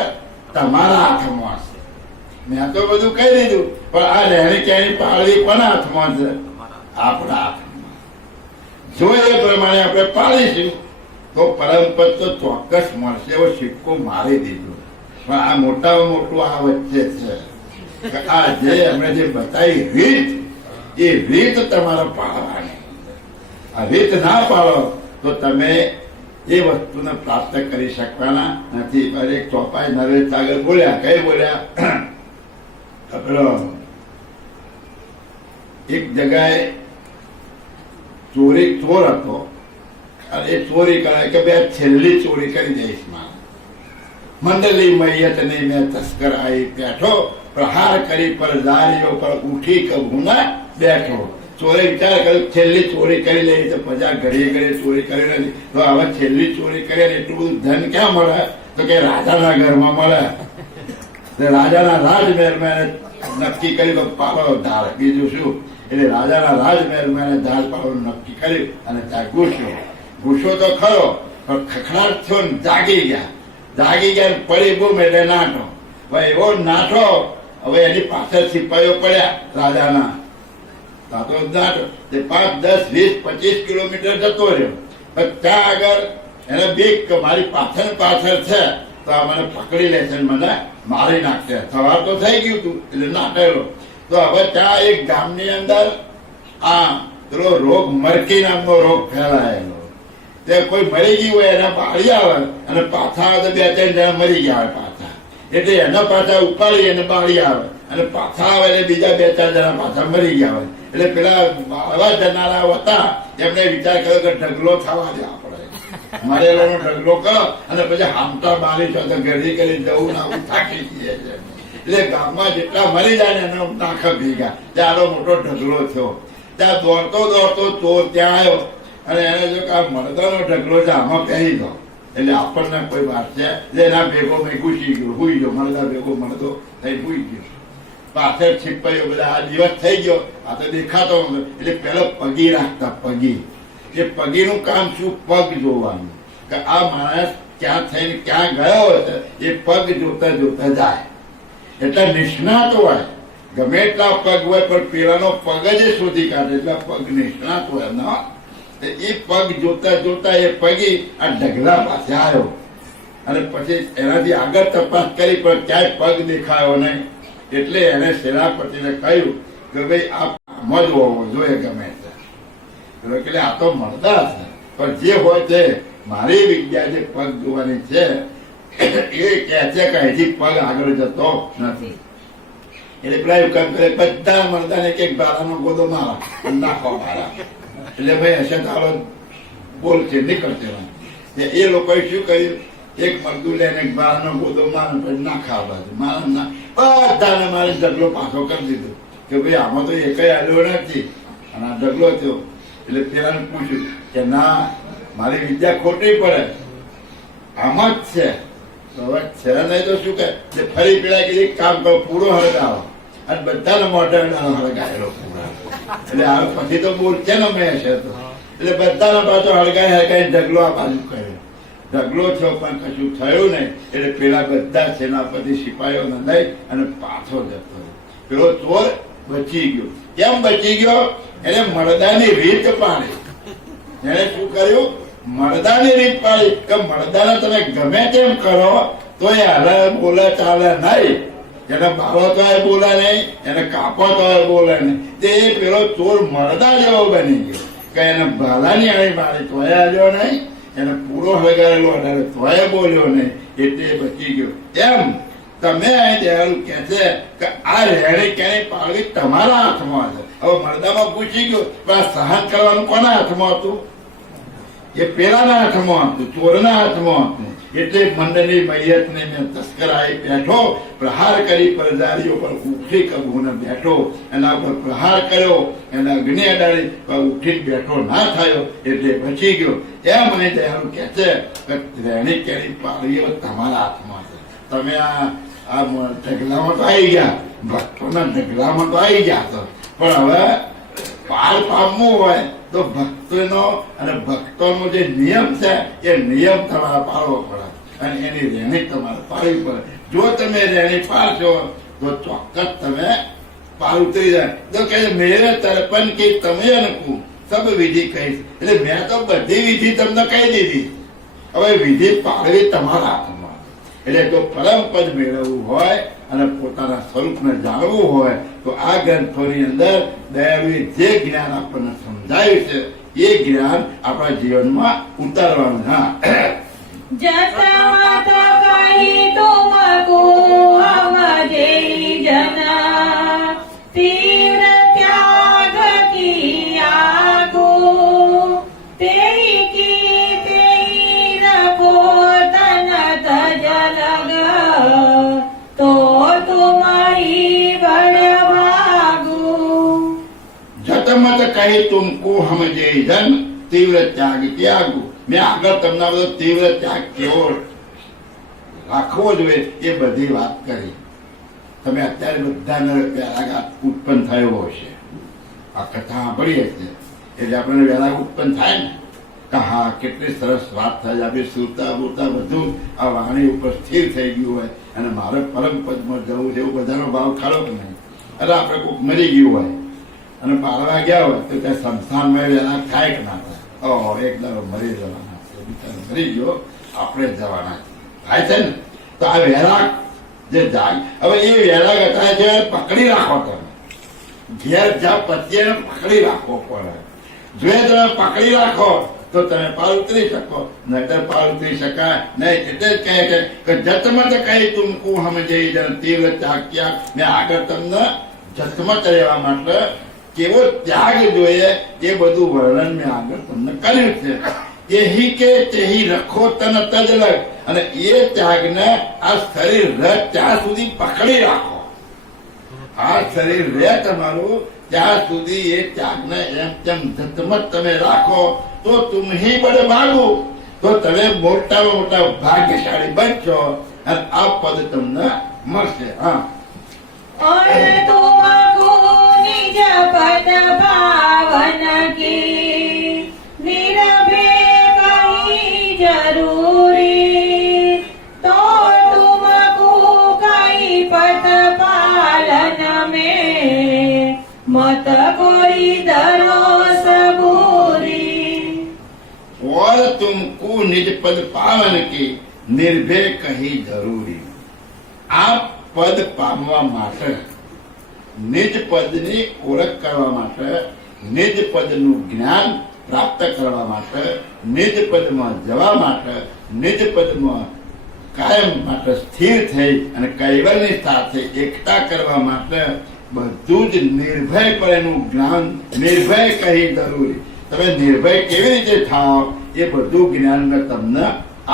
તમારા હાથમાં છે. મેં તો બધું કહી દીધું, પણ આ રહેણી કહેણી પાળવી કોના હાથમાં છે? આપણા હાથમાં. જો એ પ્રમાણે આપણે પાળીશું તો પરમપદ તો ચોક્કસ મળશે. એવો સિક્કો મારી દીધો. પણ આ મોટામાં મોટું આ વચ્ચે છે. આ જે અમે જે બતાવી રીત, એ રીત તમારે પાળવાની. આ રીત ના પાળો તો તમે એ વસ્તુને પ્રાપ્ત કરી શકવાના નથી. એક ચોપાઈ નરેશ આગળ બોલ્યા, કઈ બોલ્યા? એક જગાએ ચોર હતો અને એ ચોરી કરે કે બે છેલ્લી ચોરી કરી દઈશ. મંડલી મૈયત ને મેં તસ્કર આવી બેઠો, પ્રહાર કરી પર દારીઓ પર ઉઠી કબૂ ના બેઠો. ચોરે વિચાર કર્યો છેલ્લી ચોરી કરી લઈ તો પ્રજા ઘડીએ ઘડીએ ચોરી કરી નથી, તો હવે છેલ્લી ચોરી કરે એટલું બધું ધન ક્યાં મળે? તો કે રાજાના ઘરમાં મળે. રાજાના રાજમહેલમાં નક્કી કર્યું પાડો ધાર, બીજું શું? એટલે રાજાના રાજમહેલમાં ધાર પાડો નક્કી કર્યું અને ત્યાં ઘૂસ્યો તો ખરો, પણ ખખડાટ થયો ને જાગી ગયા પડી બૂમ એટલે નાઠો. હવે એવો નાઠો, હવે એની પાછળ સિપાહીઓ પડ્યા રાજાના. તો નાઠો 5, 10, 20, 25 કિલોમીટર જતો રહ્યો. ત્યાં આગળ એને બીક કે મારી પાછળ છે તો આ મને પકડી લેશે, મને મારી નાખશે. સવાર તો થઈ ગયું હતું એટલે નાઠેલો. તો હવે ત્યાં એક ગામની અંદર આ પેલો રોગ મરકી નામનો રોગ ફેલાયેલો. તે કોઈ મરી ગયું હોય એના બાળી આવે અને પાછા આવે તો 2-3 જણા મરી ગયા હોય પાછા, એટલે એના પાછા ઉપાડી એને બાળી આવે અને પાછા આવે એટલે બીજા 2-4 જણા પાછા મરી ગયા હોય. એટલે પેલા બાળવા જનારા હતા એમને વિચાર કર્યો કે ઢગલો થવા દે આપણે, મરેલો નો ઢગલો કરો અને પછી હામટા બાળી તો ઘડી કરી જવું ના થાકી જઈએ છે. એટલે ગામમાં જેટલા મરી જાય ને એનો નાખ ભેગા. ત્યાં મોટો ઢગલો થયો. ત્યાં દોડતો ચોર ત્યાં આવ્યો અને એને જો કે આ મળદાનો ઢગલો છે આમાં પહેરી દો એટલે આપણને કોઈ વાત છે. એટલે એના ભેગો મેં ઘૂસી ગયો, હુઈ ગયો. મળદા ભેગો મળદો થઈ હુઈ ગયો. પાછળ છીપાયો બધા. આ દિવસ થઈ ગયો, આ તો દેખાતો એટલે પેલો પગી રાખતા. પગી એ પગીનું કામ શું? પગ જોવાનું કે આ માણસ ક્યાં થઈને ક્યાં ગયો હશે એ પગ જોતા જોતા જાય. એટલે નિષ્ણાત હોય, ગમે એટલા પગ હોય પણ પેલાનો પગ જ શોધી કાઢે. એટલે પગ નિષ્ણાત હોય ના, એ પગ જોતા જોતા એ પગી આ ઢગલા પાસે આવ્યો અને પછી એનાથી આગળ તપાસ કરી પણ ક્યાંય પગ દેખાયો નહીં. એટલે એને સેનાપતિને કહ્યું કે ભાઈ આ આમ જ હોવો જોઈએ ગમે તે. એટલે આ તો મળતા છે પણ જે હોય તે મારી વિદ્યા જે પગ જોવાની છે એ કહે છે કે અહીંથી પગ આગળ જતો નથી. એટલે પેલા એવું કામ કરે, બધા મળદાને એક ભાડાનો ગોદો મારા નાખો મારા. એટલે ભાઈ હશે તારો બોલ છે નીકળશે. એ લોકોએ શું કર્યું? એક મરદું લઈને એક ભાડાનો ગોદો મારે પછી નાખા બાજુ મારા બધાને મારે ઢગલો પાછો કરી દીધો કે ભાઈ આમાં તો એકઈ આવ્યો નથી અને આ ઢગલો થયો. એટલે પેલાને પૂછ્યું કે ના, મારી વિદ્યા ખોટી પડે, આમ જ છે. તો હવે છે નહીં તો શું કહે? ફરી પેલા કે એક કામ કરો, પૂરો હળગાવો અને બધાને મોઢે હળગાયેલો પૂરા. એટલે હવે પછી તો બોલ છે ને મેં હશે તો એટલે બધાને પાછો હળગાઈ ઢગલો આ બાજુ કર્યો. ઢગલો થયો પણ કશું થયું નહીં. એટલે પેલા બધા સેનાપતિ સિપાહીઓને લઈ અને પાછો જતો. પેલો ચોર બચી ગયો. કેમ બચી ગયો? એને મળદાની રીત પાડી. એને શું કર્યું? મળદાની રીત પાડી કે મળદાને તમે ગમે તેમ કરો તો એ હાલે બોલે ચાલે નહીં. એને બાળો તો એ બોલે નહીં, એને કાપો તો એ બોલે નહીં. તે પેલો ચોર મળદા જેવો બની ગયો કે એને ભાલાની આણી મારી તોય આવ્યો નહીં, એને પૂરો હળગારેલો અડાડે તોય બોલ્યો નહીં. એટલે બચી ગયો. એમ તમે અહીં દયાળુ કે છે કે આ રહેણી ક્યાંય પાળવી તમારા હાથમાં છે. હવે મળદામાં પૂછી ગયો પણ આ સહન કરવાનું કોના હાથમાં હતું? એ પેલાના હાથમાં હતું, ચોરના હાથમાં હતું. એટલે મંડળની મૈયતને મેં તસ્કરાએ બેઠો, પ્રહાર કરી પરદારીઓ પર ઉઠી કબૂને બેઠો, એના ઉપર પ્રહાર કર્યો, એના અગ્નિ અડાડી ઉઠીને બેઠો ના થયો એટલે બચી ગયો. એમ મને દયાળુ કહે છે કે રહેણી કેરી પાડીઓ તમારા હાથમાં છે. તમે આ ઢગલામાં તો આવી ગયા, ભક્તોના ઢગલામાં તો આવી ગયા છો, પણ હવે પાર પામવું હોય તો ભક્તોનો અને ભક્તોનો જે નિયમ છે એ નિયમ તમારે પાળવો પડે અને એની રહેણી તમારે પાડવી પડે. જો તમે રહેણી પાડશો તો ચોક્કસ તમે પાર ઉતરી જાય. તો કહે મેરે તર્પણ કે તમે અનુકૂળ સબ વિધિ કહીશ. એટલે મેં તો બધી વિધિ તમને કહી દીધી, હવે વિધિ પાડવી તમારા હાથમાં. એટલે જો પરમ પદ મેળવવું હોય અને પોતાના સ્વરૂપને જાણવું હોય તો આ ગ્રંથોની અંદર દયાળુએ જે જ્ઞાન આપણને સમજાયું છે એ જ્ઞાન આપણા જીવનમાં ઉતારવાનું. હા, જતમત કહી તુમકુ હમ જેઈ જન તીવ્ર ત્યાગ કિયાગો તેઈ કી તેઈ રખો તન તજ લગ તો તુમહી બળ ભાગુ. જતમત કહી તુમકો હમ જે જન તીવ્ર ત્યાગ ત્યાગુ. મેં આગળ તમને બધો તીવ્ર ત્યાગ કેવો રાખવો જોઈએ એ બધી વાત કરી. તમે અત્યારે બધાને વૈરાગ ઉત્પન્ન થયો હશે, આ કથા સાંભળીએ છીએ એટલે આપણને વૈરાગ ઉત્પન્ન થાય ને કે હા કેટલી સરસ વાત થાય. આપણે સુરતા બોલતા બધું આ વાણી ઉપર સ્થિર થઈ ગયું હોય અને મારે પરમ પદમાં જવું છે એવું બધાનો ભાવ ખરો કે નહીં. અરે આપણે કોઈક મરી ગયું હોય અને પાળવા ગયા હોય તો ત્યાં સંસ્થાનમાં વૈરાગ થાય કે ના થાય? એક દાડો મરી જવાના છે, બિચારો મરી ગયો, આપણે જવાના થાય છે ને. તો આ વૈરાગ જે જાય, હવે એ વૈરાગ હતા જે પકડી રાખો. તમે ઘેર જ્યાં પતિએ પકડી રાખવો પડે. જો તમે પકડી રાખો તો તમે પાર ઉતરી શકો, નહીતર પાર ઉતરી શકાય નહીં. એટલે જ કહે કે જતમત કહી તુમકુ હમ જઈ જન તીવ્ર ત્યાગ ત્યાગ. મેં આગળ તમને જતમત રહેવા માટે કેવો ત્યાગ જોઈએ એ બધું વર્ણન મેં આગળ તમને કર્યું છે. એહી કે તેહી રખો તન તજ લગ. અને એ ત્યાગને આ શરીર રહે ત્યાં સુધી પકડી રાખો. આ શરીર રહે તમારું ત્યાં સુધી એ ત્યાગને એમ તેમ જતમત તમે રાખો તો તુમહી બડે ભાગુ. તો તમે મોટામાં મોટા ભાગ્યશાળી બનશો અને આ પદ તમને મળશે. હા, और तुमको निज पद पावन की निरभे कहीं जरूरी तो तुमको कहीं पद पालन में मत कोई दरो सबूरी. और तुमको निज पद पावन की निर्भय कही જરૂરી. આ પદ પામવા માટે, નિજ પદની ઓળખ કરવા માટે, નિજ પદનું જ્ઞાન પ્રાપ્ત કરવા માટે, નિજ પદમાં જવા માટે, નિજ પદમાં કાયમ માટે સ્થિર થઈ અને કૈવલ્યની સાથે એકતા કરવા માટે બધું જ નિર્ભયપણેનું જ્ઞાન નિર્ભય કહી જરૂરી. તમે નિર્ભય કેવી રીતે થાવ એ બધું જ્ઞાન મેં તમને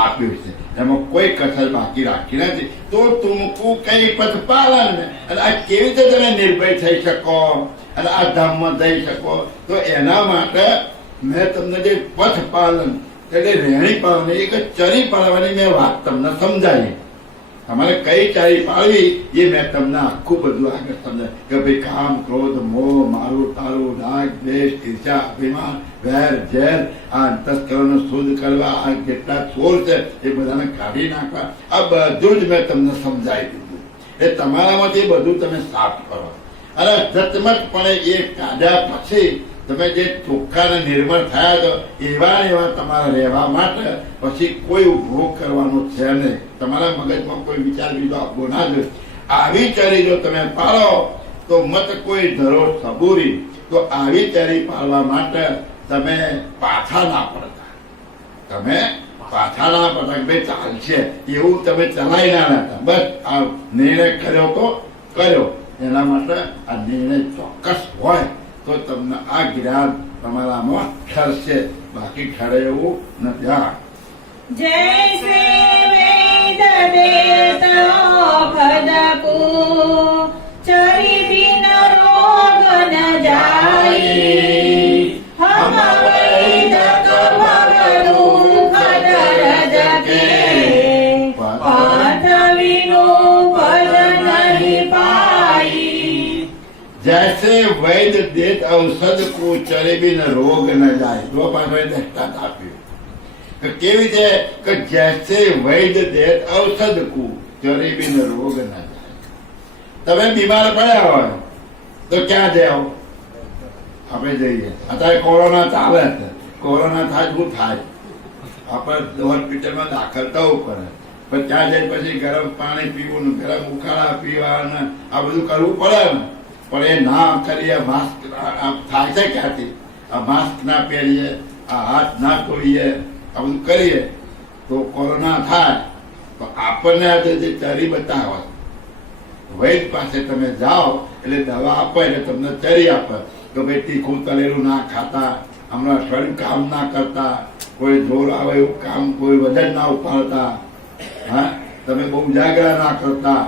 આપ્યું છે, એમાં કોઈ કસર બાકી રાખી નથી. તો તુમકુ કઈ પદ પાલન. અને આ કેવી રીતે તમે નિર્ભય થઈ શકો અને આ ધામમાં જઈ શકો? તો એના માટે મેં તમને જે પથ પાલન એટલે રહેણી પાડવાની, એક ચરી પાડવાની મેં વાત તમને સમજાવી. તમારે કઈ ચારી પાડવી એ મેં તમને આખું બધું આગળ સમજાય કે ભાઈ કામ, ક્રોધ, મોહ, મારું તારું, રાગ, દ્વેષ, ઈર્ષા, અભિમાન, વેર, ઝેર, આ અંતસ્કરણને શુદ્ધ કરવા, આ જેટલા ચોર છે એ બધાને કાઢી નાખવા, આ બધું જ મેં તમને સમજાવી દીધું. એ તમારામાંથી બધું તમે સાફ કરો અને જતમતપણે એ કાઢ્યા પછી તમે જે ચોખ્ખા ને નિર્મળ થયા તો એવા એવા તમારા રહેવા માટે પછી કોઈ ભોગ કરવાનો છે નહીં. તમારા મગજમાં કોઈ વિચાર બીજો આપવો ના જોઈએ. આવી ચરી જો તમે પાડો તો મત કોઈ ધરો સબૂરી. તો આવી ચરી પાડવા માટે તમે પાછા ના પડતા. તમે પાછા ના પડતા કે ભાઈ ચાલશે એવું તમે ચલાવી ના નતા. બસ આ નિર્ણય કર્યો તો કર્યો. એના માટે આ નિર્ણય ચોક્કસ હોય તો તમને આ જ્ઞાન તમારામાં ઠરશે, બાકી ઠરે એવું નથી. હા, जैसे वेद देता खदकु चरी बिन रोग न जाई हम वैदक भगदु खदरज के पाथ विनु पद नहीं पाई. जैसे वैद्य देत ઔષધ કો ચરે બિન રોગ ન જાય. તો પાછો એ દ્રષ્ટાંત આપ્યું કે કેવી છે કે જૈસે વૈદ્ય દેત ઔષધ કો ચરે બિન રોગ ન જાય. તમે બીમાર પડ્યા હોય તો ક્યાં જાઓ? આપણે જઈએ. અત્યારે કોરોના ચાલે છે, કોરોના થાય શું થાય? આપણે હોસ્પિટલમાં દાખલ થવું પડે, પણ ત્યાં જઈને પછી ગરમ પાણી પીવું, ગરમ ઉકાળા પીવા, આ બધું કરવું પડે ને. પણ એ ના કરીએ, માસ્ક થાય છે ક્યાંથી? આ માસ્ક ના પહેરીએ, આ હાથ ના ધોઈએ, આ બધું કરીએ તો કોરોના થાય. તો આપણને આજે જે ચરી બતાવે વૈદ પાસે તમે જાઓ એટલે દવા આપે, એટલે તમને ચરી આપે કે ભાઈ તીખું તળેલું ના ખાતા, હમણાં શરીર કામ ના કરતા, કોઈ જોર આવે એવું કામ, કોઈ વજન ના ઉપાડતા, હા, તમે બહુ ઉજાગરા ના કરતા,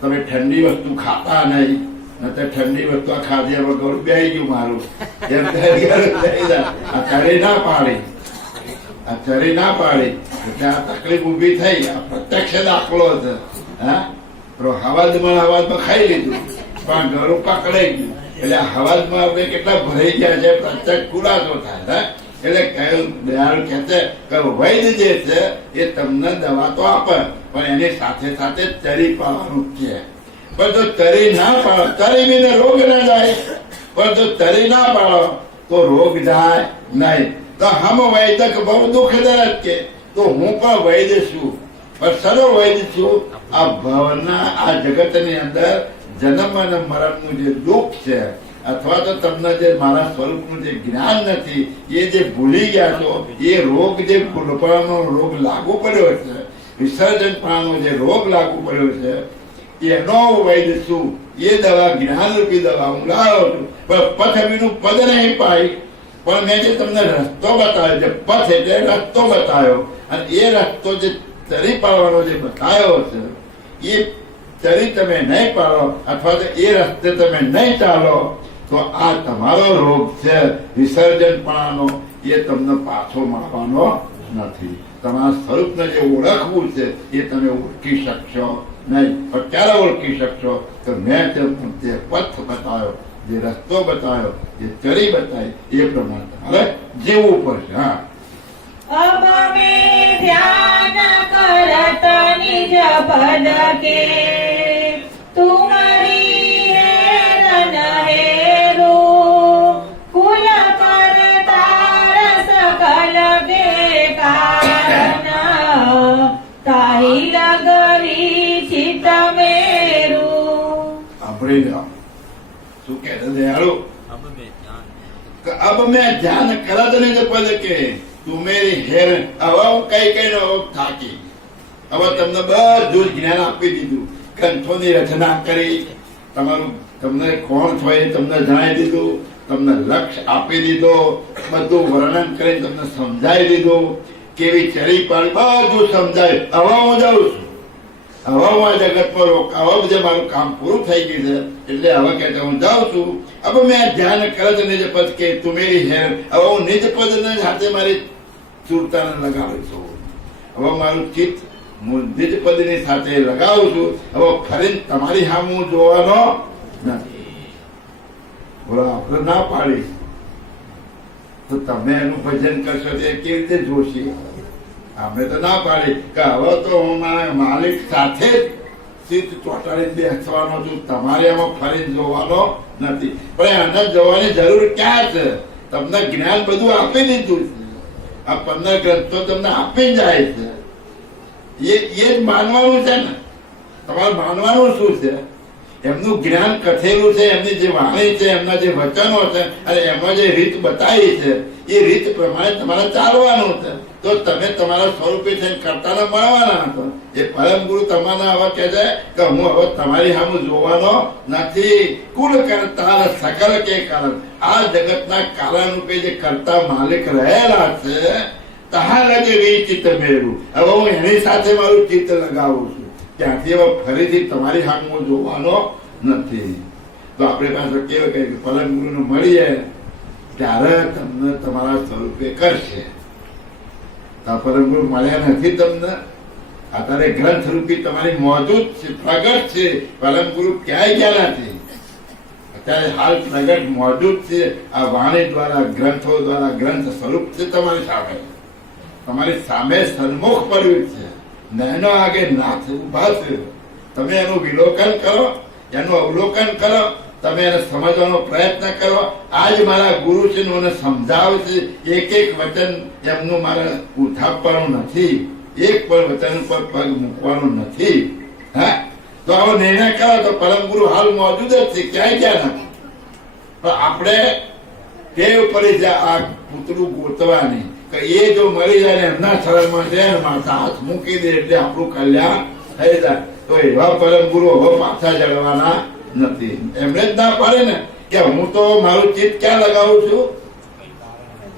તમે ઠંડી વસ્તુ ખાતા નહીં. ઠંડી વસ્તુ ખાધી વગર બેસી ગયું મારું એમ આ ચરી ના પાડી, આ ચરી ના પાડી એટલે આ તકલીફ ઉભી થઈ. આ પ્રત્યક્ષ દાખલો છે. હા, તો હવાજમાં ખાઈ લીધું પણ ઘરું પકડાઈ ગયું એટલે હવાજમાં આપણે કેટલા ભરાઈ ગયા છે પ્રત્યક્ષ ખુલાસો થાય. એટલે કયું દયાળુ કહે છે કે વૈદ્ય જે છે એ તમને દવા તો આપે પણ એની સાથે સાથે ચરી પાડવાનું કહે. પણ જો ચરી ના પાડો, ચરી બીને રોગ ના જાય. પણ જો ચરી ના પાડો તો રોગ જાય નહીં. તો હમ વૈદક બહુ દુઃખદાયક કે તો હું પણ વૈદ્ય છું, પણ સર્વ વૈદ્ય છું. આ ભવના આ જગતની અંદર જન્મ અને મરણનું જે દુઃખ છે, અથવા તો તમને જે મારા સ્વરૂપનું જે જ્ઞાન નથી, એ જે ભૂલી ગયા છો, એ રોગ જે ભૂલપણાનો રોગ લાગુ પડ્યો છે, વિસર્જનપણાનો જે રોગ લાગુ પડ્યો છે, એનો વૈદ્ય છું. એ દવા જ્ઞાનરૂપી દવા હું લાવ્યો છું. પણ પથ વિનું પદ નહીં પાઈ. પણ મેં જે તમને રસ્તો બતાવ્યો, જે પથ એટલે રસ્તો બતાવ્યો, અને એ રસ્તો જે ચરી પાડવાનો જે બતાવ્યો છે, એ ચરી તમે નહીં પાડો અથવા તો એ રસ્તે તમે નહીં ચાલો તો આ તમારો રોગ છે વિસર્જનપણાનો, એ તમને પાછો મળવાનો નથી. તમારા સ્વરૂપને જે ઓળખવું છે એ તમે ઓળખી શકશો નહીં. પણ ક્યારે ઓળખી શકશો? તો મેં જે પથ બતાવ્યો, જે રસ્તો બતાવ્યો, જે ચરી બતાવી, એ પ્રમાણે તમારે જીવવું પડશે. હા, अब में ध्यान करत निज पद के तुम्हारी हेरन हेरो कुल करतार सकल के कारण ताहि लगरी चित मेरु. આપણે શું કહે છે દયાળુ? અબ મેં ધ્યાન કરત નિજ પદ કે તું મેરી હેર. હવે હું કઈ કઈ થાકી. હવે તમને બધું જ જ્ઞાન આપી દીધું, ગ્રંથોની રચના કરી, તમારું તમને કોણ છો એ તમને જણાવી દીધું, તમને લક્ષ્ય આપી દીધો, બધું વર્ણન કરી તમને સમજાવી દીધું, કેવી ચરી પાડી બધું સમજાય. હવે હું જાઉં છું, હવે હું આ જગતમાં રોકાવા, જે મારું કામ પૂરું થઈ ગયું છે એટલે હવે કે હું જાઉં છું. હવે મેં ધ્યાન કરત નિજ પદ કે તું મેરી હેર. હવે હું નિજ પદ સાથે મારી સુરતાને લગાવું છું. હવે મારું ચિત્ત હું નિજ પદની સાથે લગાવું છું. હવે ફરીને તમારી સામે હું જોવાનો નથી. બોલો, આપણે ના પાડી તો તમે એનું ભજન કરશો તો એ કેવી રીતે જોશી? અમે તો ના પાડી કે હવે તો હું મારા માલિક સાથે જ ચિત્ત ચોંટાડી બેસવાનો છું, તમારે એમાં ફરીને જોવાનો નથી. પણ એને જોવાની જરૂર ક્યાં છે? તમને જ્ઞાન બધું આપી દીધું છે. આ 15 ગ્રંથો તમને આપી જાય છે. એ જ માનવાનું છે ને. તમારે માનવાનું શું છે? એમનું જ્ઞાન કથેલું છે, એમની જે વાણી છે, એમના જે વચનો છે અને એમાં જે રીત બતાવી છે એ રીત પ્રમાણે તમારે ચાલવાનું છે. તો તમે તમારા સ્વરૂપે થઈને કરતાને મળવાના હતો. એ પરમ ગુરુ તમારા હવે કહે છે કે હું હવે તમારી સામે જોવાનો નથી. કુલ કરતા સકલ કે કારણ, આ જગતના કારણ રૂપે જે કરતા માલિક રહેલા છે તહાર જે ચિત્ત મેળવું. હવે હું એની સાથે મારું ચિત્ત લગાવું છું. ત્યાંથી હવે ફરીથી તમારી સામે હું જોવાનો નથી. તો આપણે પાસે કેવું કહે કે પરમ ગુરુને મળીએ ત્યારે તમને તમારા સ્વરૂપે કરશે. પરમ ગુરુ મળ્યા નથી તમને. અત્યારે ગ્રંથ રૂપી તમારી મોજૂદ છે, પ્રગટ છે. પરમ ગુરુ ક્યાંય ગયા નથી. અત્યારે હાલ પ્રગટ મોજૂદ છે. આ વાણી દ્વારા, ગ્રંથો દ્વારા ગ્રંથ સ્વરૂપ છે તમારી સામે. તમારી સામે સન્મુખ પડ્યું છે. નયનો આગે નાથ ઉભા છે. તમે એનું વિલોકન કરો, એનું અવલોકન કરો, તમે એને સમજવાનો પ્રયત્ન કરો. આજ મારા ગુરુ છે મને સમજાવે છે. એક એક વચન એમનું મારે ઉઠાવવાનું નથી, એક પણ વચન પર પગ મૂકવાનો નથી. હા, તો આવો નિર્ણય કરો તો પરમ ગુરુ હાલ મોજૂદ જ છે, ક્યાંય ગયા નથી. પણ આપણે ટેવ પડી છે આ પૂતળું ગોતવાની કે એ જો મળી જાય ને એમના શરણમાં છે ને માથા હાથ મૂકી દે એટલે આપણું કલ્યાણ થઈ જાય. તો એવા પરમ ગુરુ હવે પાછા જડવાના નથી. એમણે જ ના પાડે ને કે હું તો મારું ચિત્ત ક્યાં લગાવું છું?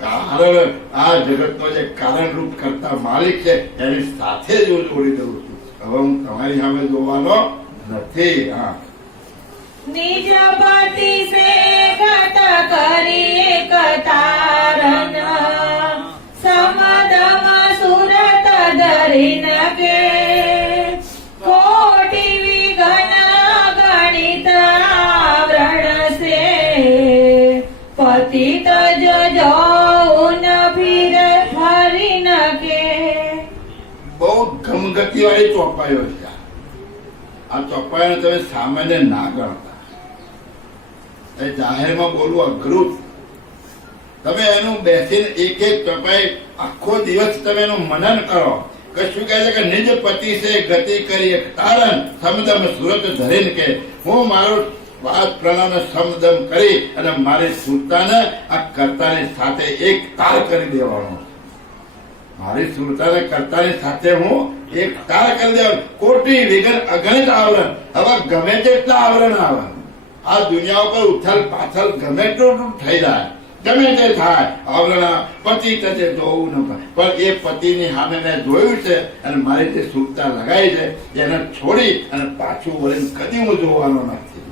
કારણ આ જગતનો જે કારણ રૂપ કરતા માલિક છે એની સાથે જ હું જોડી દઉં છું. હવે હું તમારી સામે જોવાનો નથી. હા, નિજ પતિ સે ગત કરી એક તારન, સમદમ સુરત ધરી ન કે, કોટી વિઘન ગણિત આવરણ સે, પતિત જૌન ફિર ફરી ન કે. બહુ ગમગતી વાળી ચોપાઈઓ છે. આ ચોપાઈને તમે સામાન્ય ના ગણતા. એ જાહેરમાં બોલવું અઘરું. તમે એનું બેસીને એક એક ચોપાઈ આખો દિવસ તમે એનું મનન કરો કે શું કહે છે કે નિજ પતિ છે ગતિ કરી એક તારણ, સમદમ સુરત ધરીને કે હું મારો વાત પ્રણાને સમદમ કરી અને મારી સુરતાને આ કર્તાની સાથે એક તાર કરી દેવાનો. મારી સુરતાને કર્તાની સાથે હું એક તાર કરી દેવાનું. કોટી વિઘન અગણિત આવરણ. હવે ગમે તેટલા આવરણ આવે આ દુનિયા ઉપર, ઉથલ પાછળ ગમે તેટલું થઈ જાય, ગમે તે થાય આવરણ, પતિ તજે જોવું ન પણ એ પતિની સામે મેં જોયું છે અને મારી જે સુરતા લગાવી છે એને છોડી અને પાછું વળીને કદી હું જોવાનો નથી.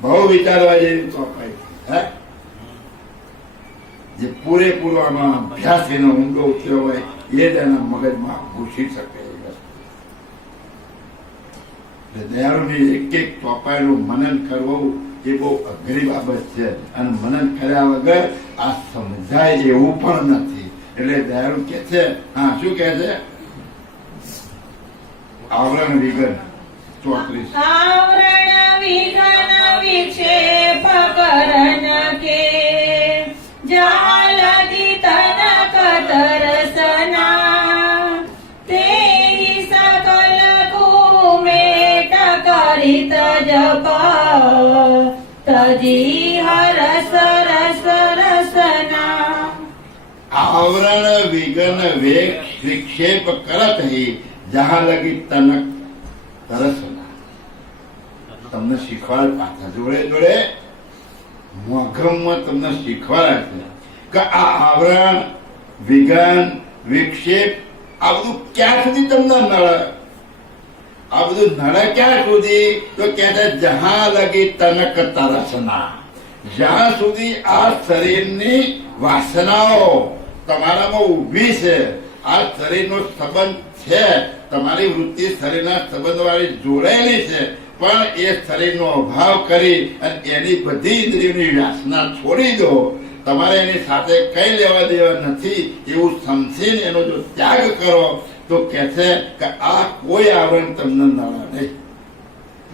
બહુ વિચારવા જેવી ચોપાઈ હે. જે પૂરેપૂરો આમાં અભ્યાસ એનો ઊંડો ઉતર્યો હોય એ જ એના મગજમાં ઘૂસી શકે. દયાળુની એક એક ચોપાઈનું મનન કરવું એ બહુ અઘરી બાબત છે અને મનન કર્યા વગર આ સમજાય એવું પણ નથી. એટલે દયાળુ કે છે, હા શું કે છે? આવરણ વિઘન 34. આવરણ વિઘન વિક્ષેપ કરન કે, જાલદી તનક તરસના, તેહિ સકલ કુમેટ કરી તજપ, તજી હરસ રસ રસના. આવરણ વિઘન વિક્ષેપ કરત હી જહાં લગી તનક તરસના. તમને શીખવાડ પાછા જોડે જોડે મોઘમમાં તમને શીખવાડે છે કે આ આવરણ વિઘન વિક્ષેપ આ બધું ક્યાં સુધી તમને નડે? આ બધું નડે ક્યાં સુધી? તો કે છે જહાં લગી તનક તરસના. જ્યાં સુધી આ શરીરની વાસનાઓ તમારામાં ઊભી છે, આ શરીરનો સંબંધ છે, તમારી વૃત્તિ શરીરના સંબંધ વાળી જોડાયેલી છે, પણ એ શરીરનો અભાવ કરી અને એની બધી ઇન્દ્રિયોની વાસના છોડી દો. તમારે એની સાથે કઈ લેવા દેવા નથી એવું સમજીને એનો જો ત્યાગ કરો તો કે છે કે આ કોઈ આવરણ તમને નડે નહીં.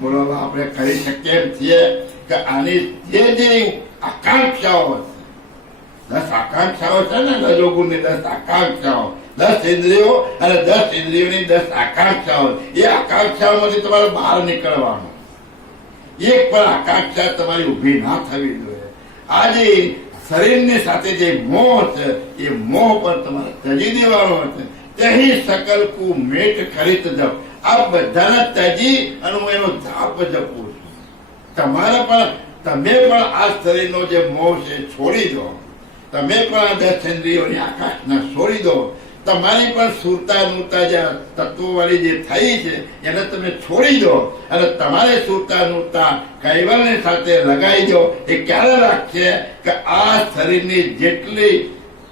બોલો, આપણે કરી શકીએ એમ છીએ કે આની જે જે આકાંક્ષાઓ છે 10 આકાંક્ષાઓ છે ને, રજોગુણની 10 આકાંક્ષાઓ, 10 ઇન્દ્રિયો અને 10 ઇન્દ્રિયોની 10 આકાંક્ષાઓ. એ આકાંક્ષાઓમાંથી તમારે બહાર નીકળવાનું. એક પણ આકાંક્ષા તમારી ઊભી ના થવી જોઈએ. આજે શરીરની સાથે જે મોહ છે એ મોહ પર તમારે ત્યજી દેવાનો છે. તેહી સકલ કુ મેટ ખરીત જપ. આ બધાને ત્યજી અને હું એનો જાપ જપું છું. તમારે પણ, તમે પણ આ શરીરનો જે મોહ છે છોડી દો. તમે પણ આ 10 ઇન્દ્રિયોની આકાંક્ષા છોડી દો. તમારી પણ સુરતા નૂરતા જે તત્વો વાળી જે થઈ છે એને તમે છોડી દો અને તમારે સુરતા નૂરતા કૈવલ્યની સાથે લગાવી દો. એ ક્યારે રાખશે કે આ શરીરની જેટલી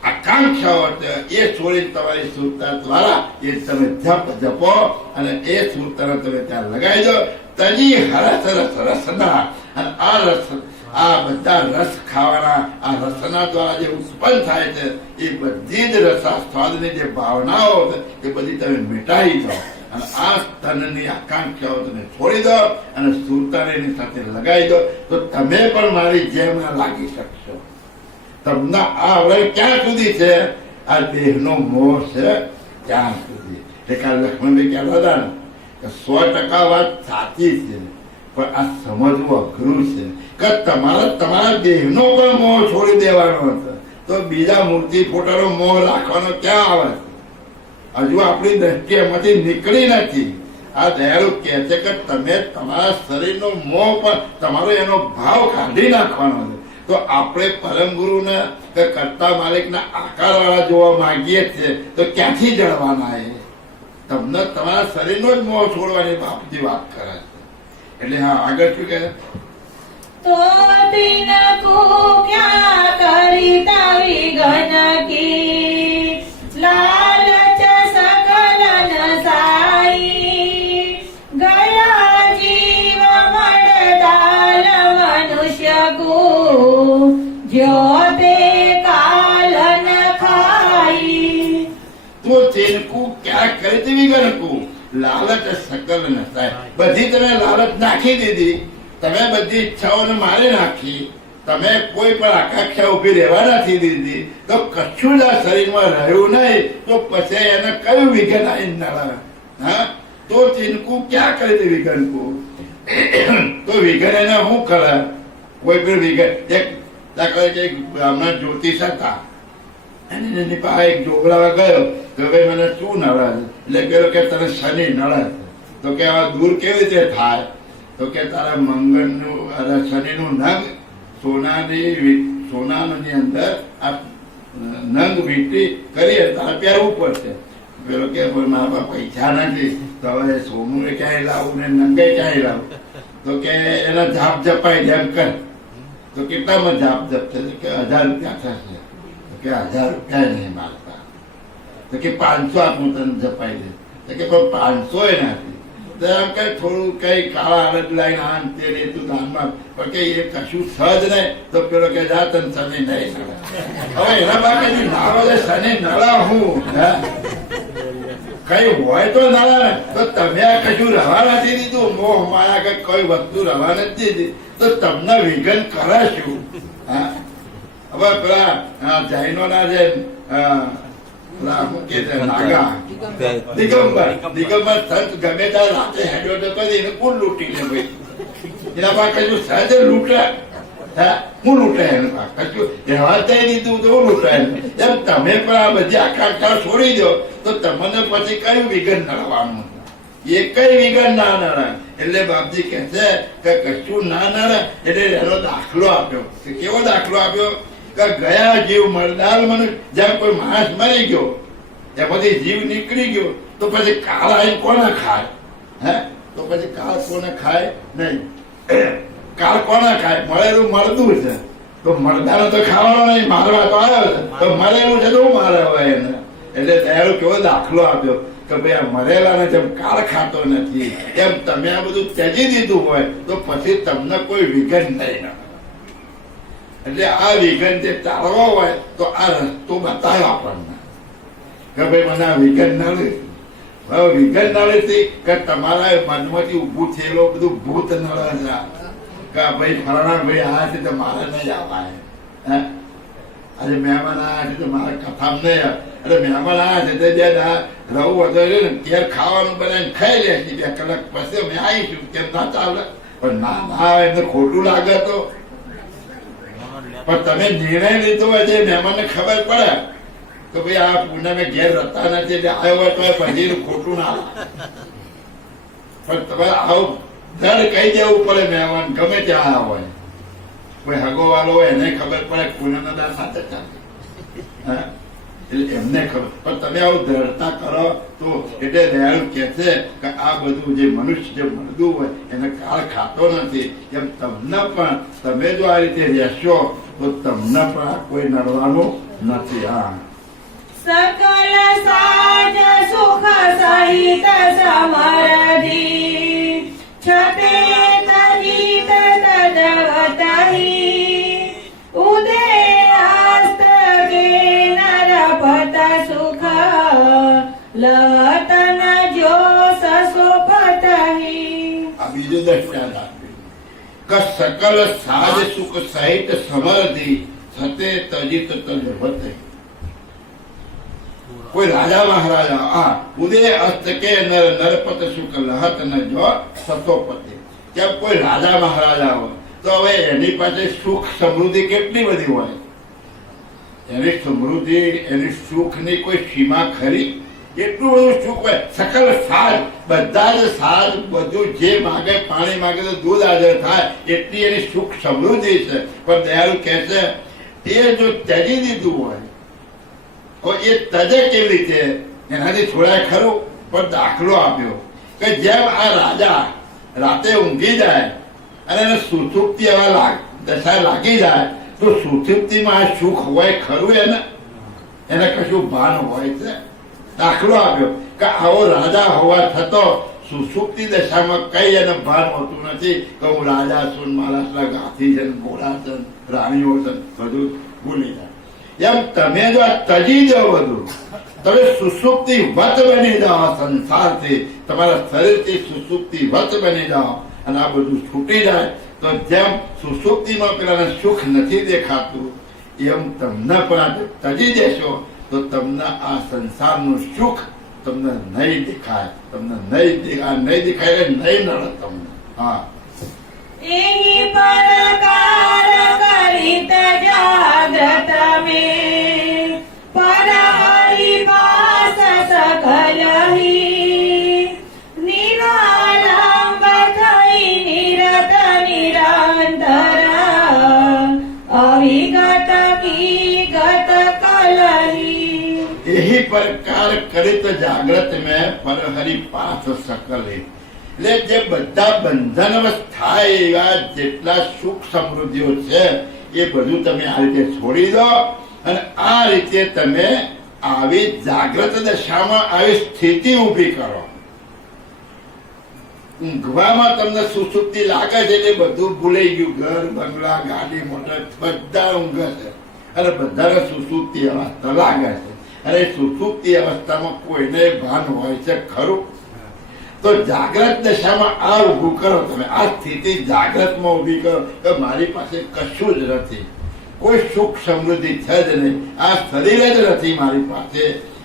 આકાંક્ષાઓ છે એ છોડી તમારી સુરતા દ્વારા એ તમે જપ જપો અને એ સુરતાને તમે ત્યાં લગાવી દો. તજી હરસ રસ રસના. અને આ રસ, આ બધા રસ ખાવાના, આ રસના દ્વારા જે ઉત્પન્ન થાય છે એ બધી જ રસાસ્વાદની જે ભાવનાઓ છે એ બધી તમે મિટાવી દો અને આ તનની આકાંક્ષાઓ તમે છોડી દો અને સુરતાની સાથે લગાવી દો. તો તમે પણ મારી જેમ લાગી શકશો. તમને આ હવે ક્યાં સુધી છે? આ દેહનો મોહ છે ત્યાં સુધી. એટલે લક્ષ્મણભાઈ કહેતા હતા ને કે 100% વાત સાચી છે, પણ આ સમજવું અઘરું છે કે તમારે તમારા દેહનો પણ મોહ છોડી દેવાનો હતો તો બીજા મૂર્તિ ફોટાનો મોહ રાખવાનો ક્યાં આવે છે? હજુ આપણી દ્રષ્ટિ એમાંથી નીકળી નથી. આ દયાળુ કહે છે કે તમે તમારા શરીરનો મોહ પણ તમારો એનો ભાવ કાઢી નાખવાનો છે. તો આપણે પરમ ગુરુને કે કર્તા માલિકના આકાર વાળા જોવા માંગીએ છીએ તો ક્યાંથી જળવાના? એ તમને તમારા શરીરનો જ મોહ છોડવાની બાબતની વાત કરે છે. એટલે હા, આગળ શું કહે? તો તિનકુ ક્યાં કરીતા વિઘન કી લાલચ સકલન સાઈ ગયા જીવ મળદાલ મનુષ્ય કો જ્યોતે કાલન ખાઈ. તો તેનકુ ક્યાં કરી વિગનકુ લાલચ સકલ ન થાય. બધી તમે લાલચ નાખી દીધી, તમે બધી ઈચ્છાઓને મારી નાખી, તમે કોઈ પણ આકાંક્ષા ઉભી રહેવા નથી દીધી, તો કશું જ આ શરીરમાં રહ્યું નહીં. તો પછી એને કયું વિઘન આવીને નડે? હા, તો ચીનકુ ક્યાં કરી હતી વિઘનકુ? તો વિઘન એને શું કરે? કોઈ પણ વિઘન, એક દાખલા કે હમણાં જ્યોતિષ હતા અને એની પાસે એક જોગડાવા ગયો તો ભાઈ મને શું નડે? એટલે કહ્યું કે તને શનિ નડે. તો કે આ દૂર કેવી રીતે થાય? તો કે તારા મંગળનું શનિનું નંગ સોનાની અંદર આ નંગ વીંટી કરી તારે પહેરવું પડશે. પેલો કે મારા પાસે પૈસા નથી તો હવે સોનું ક્યાંય લાવું ને નંગે ક્યાંય લાવું? તો કે એના જાપ જપાય જેમ કર. તો કેટલામાં જાપ જપ છે? કે 1000 રૂપિયા થશે. તો કે 1000 રૂપિયા નહીં માગતા. તો કે 500 આપું તને જપાઈ દે. તો કે પણ 500 એ નથી. એમ કઈ થોડું કઈ કાળા અડદ લાઈને આમ તે રેતું દાનમાં, પણ કે એ કશું સહજ નહીં. તો પેલો કે જા તને શનિ નહીં નડે. હવે એના બાકી નાળો શનિ નડા હું કઈ હોય તો નડે ને. તો તમે આ કશું રવા નથી દીધું, મોહ માયા કે કઈ વસ્તુ રવા નથી દીધી, તો તમને વિઘન કરે શું? હા, હવે પેલા જૈનો ના જે દિગંબર સંત ગમે ત્યારે રાતે હેડ્યો જતો એને કોણ લૂંટી લે? ભાઈ એના પાસે કશું સહજ લૂંટે? હું લૂંટે? એને કશું રહેવા જઈ દીધું તો હું લૂંટે? એમ તમે પણ આ બધી આકાંક્ષા છોડી દો તો તમને પછી કયું વિઘન નડવાનું? એ કઈ વિઘન ના નડે. એટલે બાપજી કહે છે કે કશું ના નડે. એટલે એનો દાખલો આપ્યો. કેવો દાખલો આપ્યો? કે ગયા જીવ મરદાર મનુષ્ય, જ્યાં કોઈ માણસ મરી ગયો એમાંથી જીવ નીકળી ગયો તો પછી કાળ આવીને કોને ખાય? હે, તો પછી કાળ કોને ખાય નહીં? કાળ કોને ખાય? મળેલું મળતું છે તો મરદાને તો ખાવાનો નહીં, મારવા તો આવ્યો છે તો મરેલું છે તો હું મારે હોય એને. એટલે દયાળુ કેવો દાખલો આપ્યો કે ભાઈ આ મરેલાને જેમ કાળ ખાતો નથી એમ તમે આ બધું ત્યજી દીધું હોય તો પછી તમને કોઈ વિઘન નહીં. એટલે આ વિઘન જે ચાલવો હોય તો આ રસ્તો બતાવ્યો આપણને કે ભાઈ મને આ વિઘન નડે. હવે વિઘન નડેથી કે તમારા મનમાંથી ઉભું થયેલો બધું ભૂત નડે કે ભાઈ ફલાણા ભાઈ આ છે તો મારે નહીં આવાય. આજે મહેમાન આવ્યા છે તો મારા કથામાં નહીં એટલે મહેમાન આવ્યા છે તે બે રહું વધારે ને ઘેર ખાવાનું બનાવીને ખાઈ લે છે 2 કલાક પછી અમે આવીશું કેમ ના ચાલે પણ ના એમને ખોટું લાગે તો પણ તમે નિર્ણય લીધો હોય છે મહેમાનને ખબર પડે તો ભાઈ આ પૂનમે ઘેર રહેતા નથી એટલે આવ્યો હોય તો પછી ખોટું ના પણ તમારે આવું દર કહી દેવું પડે મહેમાન ગમે ત્યાં આવ્યા હોય કોઈ હગો વાળો હોય એને ખબર પડે પૂનમના દાળ સાથે ચાલે એટલે એમને ખબર પણ તમે આવું દ્રઢતા કરો તો એટલે દયાળુ કે છે કે આ બધું જે મનુષ્ય જે મળતું હોય એને કાળ ખાતો નથી એમ તમને પણ તમે જો આ રીતે રહેશો તો તમને પણ કોઈ નડવાનું નથી હા સકલ સાજ સુખ સહિત સમરધિ છતે તજિત તદવતહિ ઉદે હસ્તકે નરપત સુખ લતન જો સસોપતહિ આ બીજું દ્રષ્ટાંત આપ્યું કે સકલ સાજ સુખ સહિત સમરધિ છતે તજિત તદવતહિ કોઈ રાજા મહારાજા ઉદય અસ્તકે નરપત સુખ લહત ન જો સતોપતિ કેમ કોઈ રાજા મહારાજા હોય તો હવે એની પાસે સુખ સમૃદ્ધિ કેટલી બધી હોય એની સમૃદ્ધિ એની સુખની કોઈ સીમા ખરી એટલું બધું સુખ હોય સકલ સાજ બધા જ સાજ બધું જે માગે પાણી માગે તો દૂધ હાજર થાય એટલી એની સુખ સમૃદ્ધિ છે પણ દયાળુ કહે છે એ જો ત્યજી દીધું હોય તો એ તજે કેવી રીતે એનાથી છોડાય ખરું પણ દાખલો આપ્યો કે જેમ આ રાજા રાતે ઊંઘી જાય અને એને સુસુપ્તિ દશા લાગી જાય તો સુસુપ્તિમાં સુખ હોય ખરું એને કશું ભાન હોય છે દાખલો આપ્યો કે આવો રાજા હોવા છતો સુસુપ્તિ દશામાં કઈ એને ભાન હોતું નથી કે હું રાજા છું મારા ગાથી છે ઘોડા છે રાણીઓ છે બધું ભૂલી જાય એમ તમે જો તજી જાઓ બધું તમે સુસુપ્તિ વત બની જાઓ સંસારથી તમારા શરીરથી સુસુપ્તિ વત બની જાઓ અને આ બધું છૂટી જાય તો જેમ સુસુપ્તિમાં પેલાને સુખ નથી દેખાતું એમ તમને પણ તજી દેશો તો તમને આ સંસારનું સુખ તમને નહીં દેખાય તમને નહીં દેખાય એટલે નહીં નડે તમને હા એહી પરકાર કરિત જાગ્રત મેં પર હરિ પાસ સકલહિ નિરાલંબ થઈ નિરત નિરંતર અવિગત વિગત કલહિ यही प्रकार करित जागृत में पर हरि पास सकले એટલે જે બધા બંધન થાય એવા જેટલા સુખ સમૃદ્ધિઓ છે એ બધું તમે આ રીતે છોડી દો અને આ રીતે તમે આવી જાગ્રત દશામાં આવી સ્થિતિ ઊભી કરો ઊંઘવામાં તમને સુસુપ્તિ લાગે છે એટલે બધું ભૂલાઈ ગયું ઘર બંગલા ગાડી મોટર બધા ઊંઘે છે અને બધાને સુસુપ્તિ અવસ્થા લાગે છે અને સુસુપ્તિ અવસ્થામાં કોઈને ભાન હોય છે ખરું તો જાગ્રત દશામાં આ ઊભું કરો તમે આ સ્થિતિ જાગ્રતમાં ઊભી કરો કે મારી પાસે કશું જ નથી કોઈ સુખ સમૃદ્ધિ છે જ નહીં આ શરીર જ નથી મારી પાસે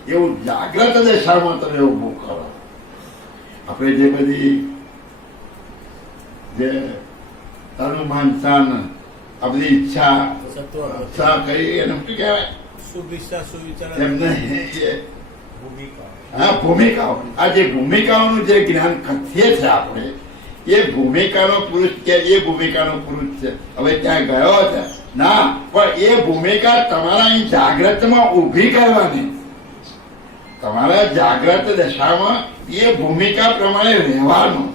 એવું જાગ્રત દશામાં તમે ઊભું કરો આપણે જે બધી જે તનુમાનસાન આ બધી ઈચ્છા કરી એને શું કહેવાય એમને હા ભૂમિકાઓ આ જે ભૂમિકાઓનું જે જ્ઞાન કથીએ છે આપણે એ ભૂમિકાનો પુરુષ કે એ ભૂમિકાનો પુરુષ છે હવે ત્યાં ગયો છે ના પણ એ ભૂમિકા તમારા અહીં જાગ્રતમાં ઊભી કરવાની તમારા જાગ્રત દશામાં એ ભૂમિકા પ્રમાણે રહેવાનું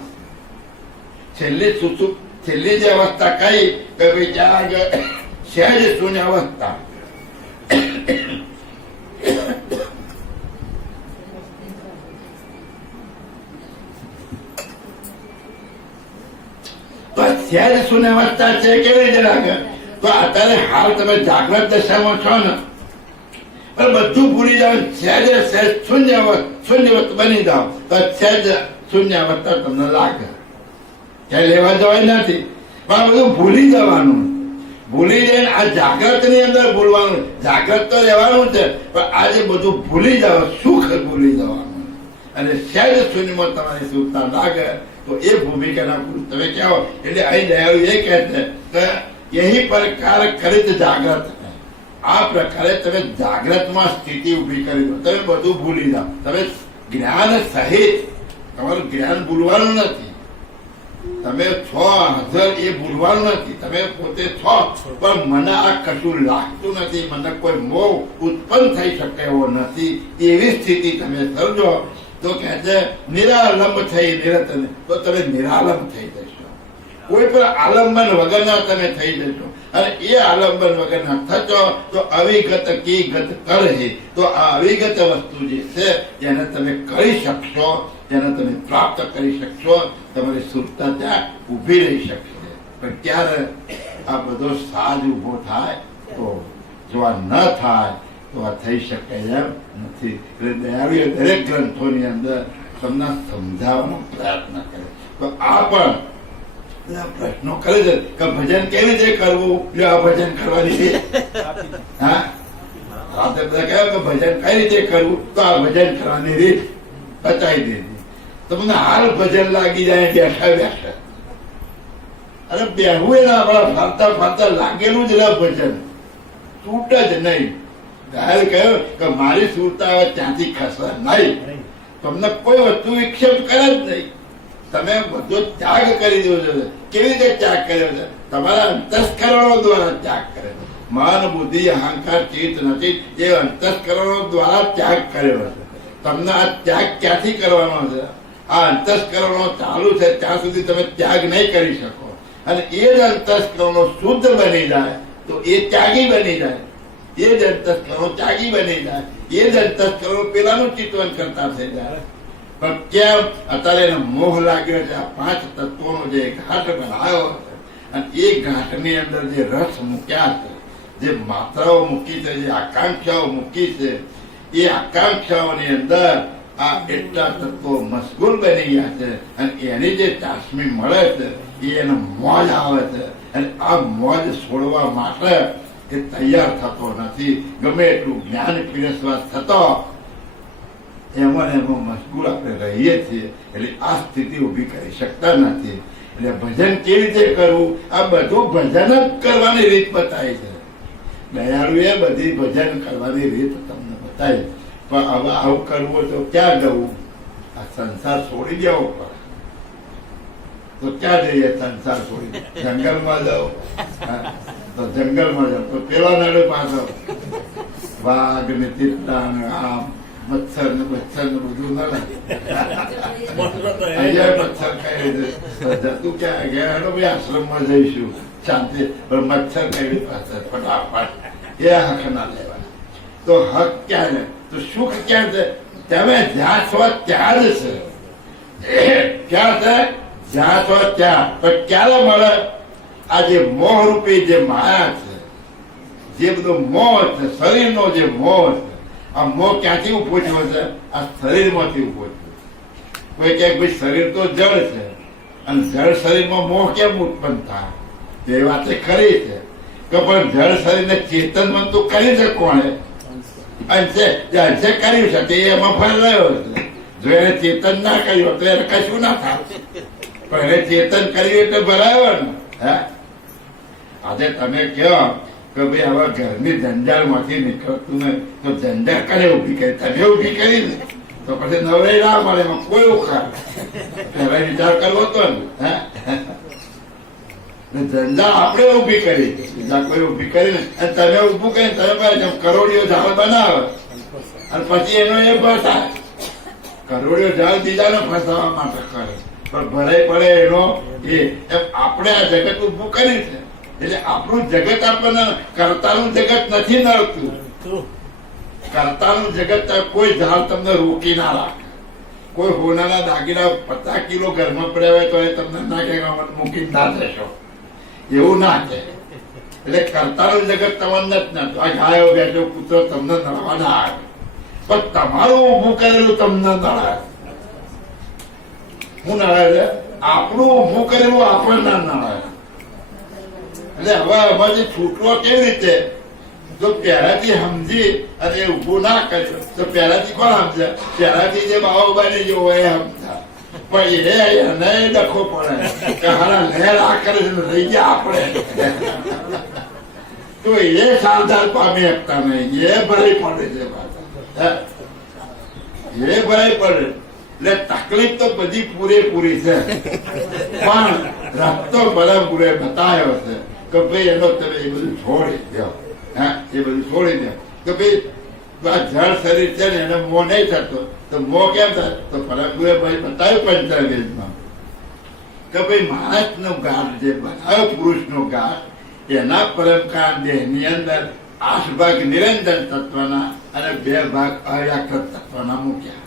છેલ્લી જે અવસ્થા કઈ કે ભાઈ ત્યાં આગળ સહેજ શૂન્ય અવસ્થા સહેજ શૂન્યાવસ્થા છે કેવી રીતે લાગે તો અત્યારે હાલ તમે જાગ્રત દશામાં છો ને પણ બધું ભૂલી જાવ સહેજ શૂન્યવત બની જાવ તો સહેજ શૂન્યાવસ્થા તમને લાગે ક્યાંય લેવા જવાય નથી પણ આ બધું ભૂલી જવાનું ભૂલી જઈને આ જાગ્રત ની અંદર ભૂલવાનું. જાગ્રત તો રહેવાનું છે, પણ આજે બધું ભૂલી જાવ, સુખ ભૂલી જવાનું. અને સહેજ શૂન્યમાં તમારી સુખતા લાગે તો એ ભૂમિકાના પુરુષ તમે કહો. એટલે અહીં દયાળુ એ કહે છે કે यही प्रकार કરિત જાગ્રત. આ પ્રકારે તમે જાગ્રતમાં સ્થિતિ ઉભી કરી દો, તમે બધું ભૂલી જાઓ. તમે જ્ઞાન સહિત, તમારું જ્ઞાન ભૂલવાનું નથી. તમે છો હાજર એ ભૂલવાનું નથી. તમે પોતે છો, પણ મને આ કશું લાગતું નથી, મને કોઈ મોહ ઉત્પન્ન થઈ શકે એવો નથી, એવી સ્થિતિ તમે સર્જો તો કે છે નિરાલંબ થઈ નિરત, તો તમે નિરાલંબ થઈ જશો. કોઈ પણ આલંબન વગરના તમે થઈ જશો. અને એ આલંબન વગરના થશો તો અવિગત કી ગત કરે. તો આ અવિગત વસ્તુ જે છે એને તમે કરી શકશો, તેને તમે પ્રાપ્ત કરી શકશો. તમારી સુરતા ત્યાં ઉભી રહી શકશે. પણ ક્યારે આ બધો સાજ ઉભો થાય તો જો આ ન થાય તો આ થઈ શકે એમ નથી. એટલે દયાળુએ દરેક ગ્રંથોની અંદર તમને સમજાવવાનો પ્રયત્ન કરે. તો આ પણ પ્રશ્નો કરે છે કે ભજન કેવી રીતે કરવું, આ ભજન કરવાની રીત. હા, રાતે બધા કહે કે ભજન કઈ રીતે કરવું, તો આ ભજન કરવાની રીત બતાવી દીધી. તમને હાલ ભજન લાગી જાય બેઠા બેઠા. અરે બેહવું એને આપણા ફરતા ફરતા લાગેલું જ રહે ભજન, છૂટ જ નહીં. દયાળ કહ્યું કે મારી સુરતા હવે ત્યાંથી ખસે નહીં. તમને કોઈ વસ્તુ વિક્ષેપ કરે જ નહીં. તમે બધો ત્યાગ કરી દો છો. કેવી રીતે ત્યાગ કર્યો છે? તમારા અંતસ્કરણો દ્વારા ત્યાગ કર્યો. મન બુદ્ધિ અહંકાર ચિત્ત નથી, એ અંતસ્કરણો દ્વારા ત્યાગ કર્યો છે. તમને આ ત્યાગ ક્યાંથી કરવાનો છે? આ અંતસ્કરણો ચાલુ છે ત્યાં સુધી તમે ત્યાગ નહીં કરી શકો. અને એ જ અંતસ્કરણો શુદ્ધ બની જાય તો એ ત્યાગી બની જાય. એ જ અંતસ્કરણો ત્યાગી બની જાય. એ જ અંતસ્કરણો પેલાનું ચિંતન કરતા થઈ જાય. પણ કેમ? અત્યારે એને મોહ લાગ્યો છે. આ 5 તત્વોનો જે ઘાટ બનાવ્યો છે, અને એ ઘાટની અંદર જે રસ મૂક્યા છે, જે માત્રાઓ મૂકી છે, જે આકાંક્ષાઓ મૂકી છે, એ આકાંક્ષાઓની અંદર આ એટલા તત્વો મશગુલ બની ગયા છે. અને એની જે ચાસમી મળે છે એ એને મોજ આવે છે. અને આ મોજ છોડવા માટે એ તૈયાર થતો નથી. ગમે એટલું જ્ઞાન પીરસવા થતો એમાં મશગુલ આપણે રહીએ છીએ. એટલે આ સ્થિતિ ઉભી કરી શકતા નથી. એટલે ભજન કેવી રીતે કરવું, આ બધું ભજન જ કરવાની રીત બતાવી છે. દયાળુએ બધી ભજન કરવાની રીત તમને બતાવી. પણ હવે આવું કરવું તો ક્યાં જવું? આ સંસાર છોડી દેવો પડે. તો ક્યાં જઈએ? સંસાર છોડી જંગલમાં જાઓ, તો જંગલમાં જાઓ તો પેલા નડે પાછો વાઘ ને ચિત્તા ને આમ મચ્છર ને બધું ના લાગે. અહીંયા મચ્છર ખાઈ જતું ક્યાં ગયા? ભાઈ આશ્રમમાં જઈશું શાંતિ. પણ મચ્છર ખાઈ પાસે ફટાફટ એ હક ના લેવાય. તો હક ક્યાં છે? તો સુખ ક્યાં છે? તમે જ્યાં છો ત્યાં જ છે. ક્યાં છે? જ્યાં છો ત્યાં. પણ ક્યારે મળે? આ જે મોહ રૂપી જે માયા છે, જે બધો મોહ છે, શરીરનો જે મોહ છે, આ મોહ ક્યાંથી ઉભો થયો છે? આ શરીરમાંથી ઉભો થયો. કોઈ કહે ભાઈ શરીર તો જળ છે, અને જળ શરીરમાં મોહ કેમ ઉત્પન્ન થાય? તે વાત ખરી છે કે પણ જળ શરીરને ચેતનવંત તો કર્યું છે કોણે? અંશે કર્યું છે તે એમાં ફળ રહ્યો છે. જો એને ચેતન ના કર્યું તો એને કશું ના થાય. પણ એને ચેતન કર્યું એટલે બરાબર ને. હે, આજે તમે કહો કે ભાઈ હવે ઘરની જંજાળ માંથી નીકળતું નહીં, તો જંજાળ કરે ઉભી કરી? તમે ઉભી કરી ને તો પછી નવરાઈ ના મળે. એમાં કોઈ ઉખાડ પેલા વિચાર કરવો તો ને. જંજાળ આપણે ઉભી કરી, બીજા કોઈ ઉભી કરીને અને તમે ઉભું કરીને તમે કરોડિયો ઝાડ બનાવે અને પછી એનો એ ફસાય. કરોડિયો ઝાડ બીજાને ફસાવા માટે કરે, પણ ભરાઈ પડે એનો એ. આપણે આ જગત ઉભું કર્યું છે. એટલે આપણું જગત આપણને કર્તાનું જગત નથી નડતું. કર્તાનું જગત કોઈ ઝાડ તમને રોકી ના રાખે. કોઈ હોનાના દાગીના 50 કિલો ઘરમાં પડ્યા હોય તો એ તમને ના કે મૂકી ના જશો, એવું ના કે. એટલે કર્તાનું જગત તમને જ નડતું. આ ગાયો બેઠો પુત્રો તમને નડવા ના આવે, પણ તમારું ઊભું કરેલું તમને નડાય. હું નડાય છે? આપણું ઊભું કરેલું આપણને નડાય. એટલે હવે આમાંથી છૂટવો કેવી રીતે? તો પહેલાથી સમજી અને એ ઊભું ના કર્યું તો પહેલાથી કોણ સમજ્યા? પહેલાથી જે બાબાની જે હોય એ સમજા. પણ એને ડખો પડે કે હારા લહેર આ કરે છે રહી ગયા આપણે. તો એ સાવધાન પામી શકતા નહીં. એ ભરાઈ પડે છે પાછા. એ ભરાઈ પડે એટલે તકલીફ તો બધી પૂરેપૂરી છે. પણ રસ્તો બરાબરે બતાવ્યો છે કે ભાઈ એનો તમે એ બધું છોડી દો. હા, એ બધું છોડી દો કે ભાઈ આ જળ શરીર છે ને એને મોહ નહીં થતો. તો મોહ કેમ થાય? તો પરમગુરુએ ભાઈ બતાવ્યું પંચાવેદમાં કે ભાઈ માણસનો ગાંઠ જે બનાવ્યો પુરુષનો ગાંઠ એના પરમકાંડ દેહની અંદર 8 ભાગ નિરંજન તત્વના અને 2 ભાગ અવ્યાકૃત તત્વના મૂક્યા.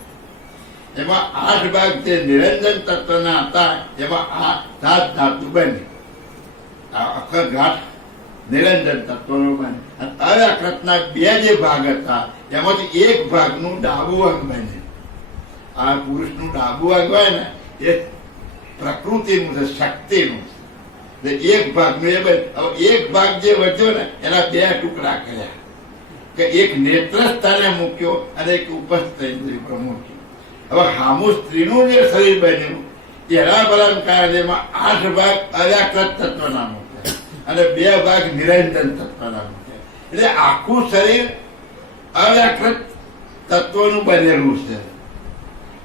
એમાં 8 ભાગ જે નિરંજન તત્વના હતા એમાં 7 ધાતુ બની. આખો ગાંઠ નિરંજન તત્વનો બને. અને અવ્યાકૃતના 2 જે ભાગ હતા એમાંથી એક ભાગનું ડાબું અંગ બને. આ પુરુષનું ડાબું અંગ હોય ને એ પ્રકૃતિનું છે, શક્તિનું છે. એક ભાગનું એ બને. હવે એક ભાગ જે વધ્યો ને એના 2 ટુકડા કર્યા કે એક નેત્ર સ્થાને મૂક્યો અને એક ઉપસ્થ ઇન્દ્રિય પર મૂક્યો. હવે હામું સ્ત્રીનું જે શરીર બન્યું એના બરાબર કાર્યમાં 8 ભાગ અવ્યાકૃત તત્વના મૂક્યા અને 2 ભાગ નિરંજન તત્વના મૂક્યા. એટલે આખું શરીર અવ્યાકૃત તત્વનું બનેલું છે.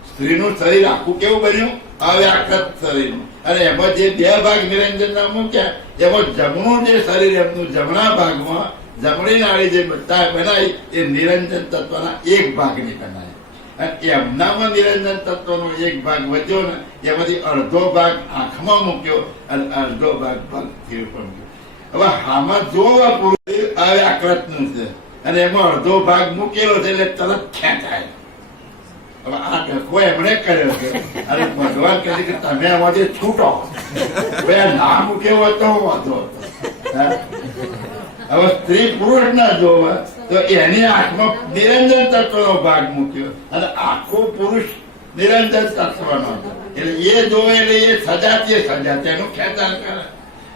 સ્ત્રીનું શરીર આખું કેવું બન્યું? અવ્યાકૃત શરીરનું. અને એમાં જે 2 ભાગ નિરંજનના મૂક્યા એમાં જમણું જે શરીર એમનું જમણા ભાગમાં જમણી નાળી જે બધા બનાવી એ નિરંજન તત્વના 1 ભાગની બનાવી. અને એમનામાં નિરંજન તત્વનો 1 ભાગ વધ્યો ને એમાંથી અડધો ભાગ આંખમાં મૂક્યો અને અડધો ભાગ ભક્તિ ઉપર મૂક્યો. હવે આમાં જોવા પૂરું અવ્યાકૃતનું છે અને એમાં અડધો ભાગ મૂકેલો છે એટલે તરત ખેંચાય. હવે આ ડખો એમણે કર્યો છે અને ભગવાન કહે છે કે તમે આમાંથી છૂટો. બે ના મૂક્યો હોય તો વાંધો હતો. હવે સ્ત્રી પુરુષ ના જોવે તો એની આંખમાં નિરંજન તત્વનો ભાગ મૂક્યો અને આખું પુરુષ નિરંજન તત્વનો. એટલે એ જોવે એટલે એ સજાતી એનું ખેંચાણ કરે.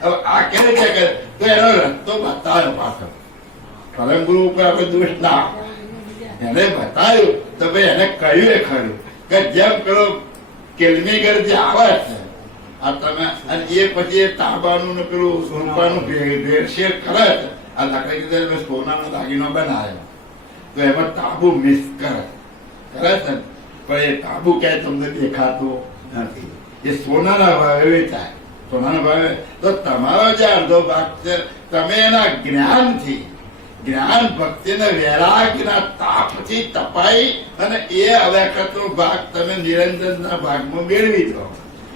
હવે આ કેવી રીતે કરે? તો એનો રસ્તો બતાવ્યો પાછો. પરમગુરુ ઉપર આપણે દોષ ના એને બતાવ્યું તો ભાઈ એને કહ્યું એ ખરું કે જેમ પેલો કેલ્મીગર જે આવે છે આ તમે અને એ પછી એ તાંબાનું ને પેલું રૂપાનું ભેળસેળ કરે છે. આ લાકડી કીધે સોનાનો દાગીનો બનાવ્યો તો એમાં તાંબુ મિક્સ કરે છે પણ એ તાંબુ ક્યાંય તમને દેખાતું નથી. એ સોનાના ભાવે વેચાય. સોનાના ભાવે તો તમારો જે અડધો ભાગ છે તમે એના જ્ઞાનથી જ્ઞાન ભક્તિને વૈરાગ્યના તાપથી તપાઈ અને એ અવ્યાકૃતનો ભાગ તમે નિરંજનના ભાગમાં મેળવી દો.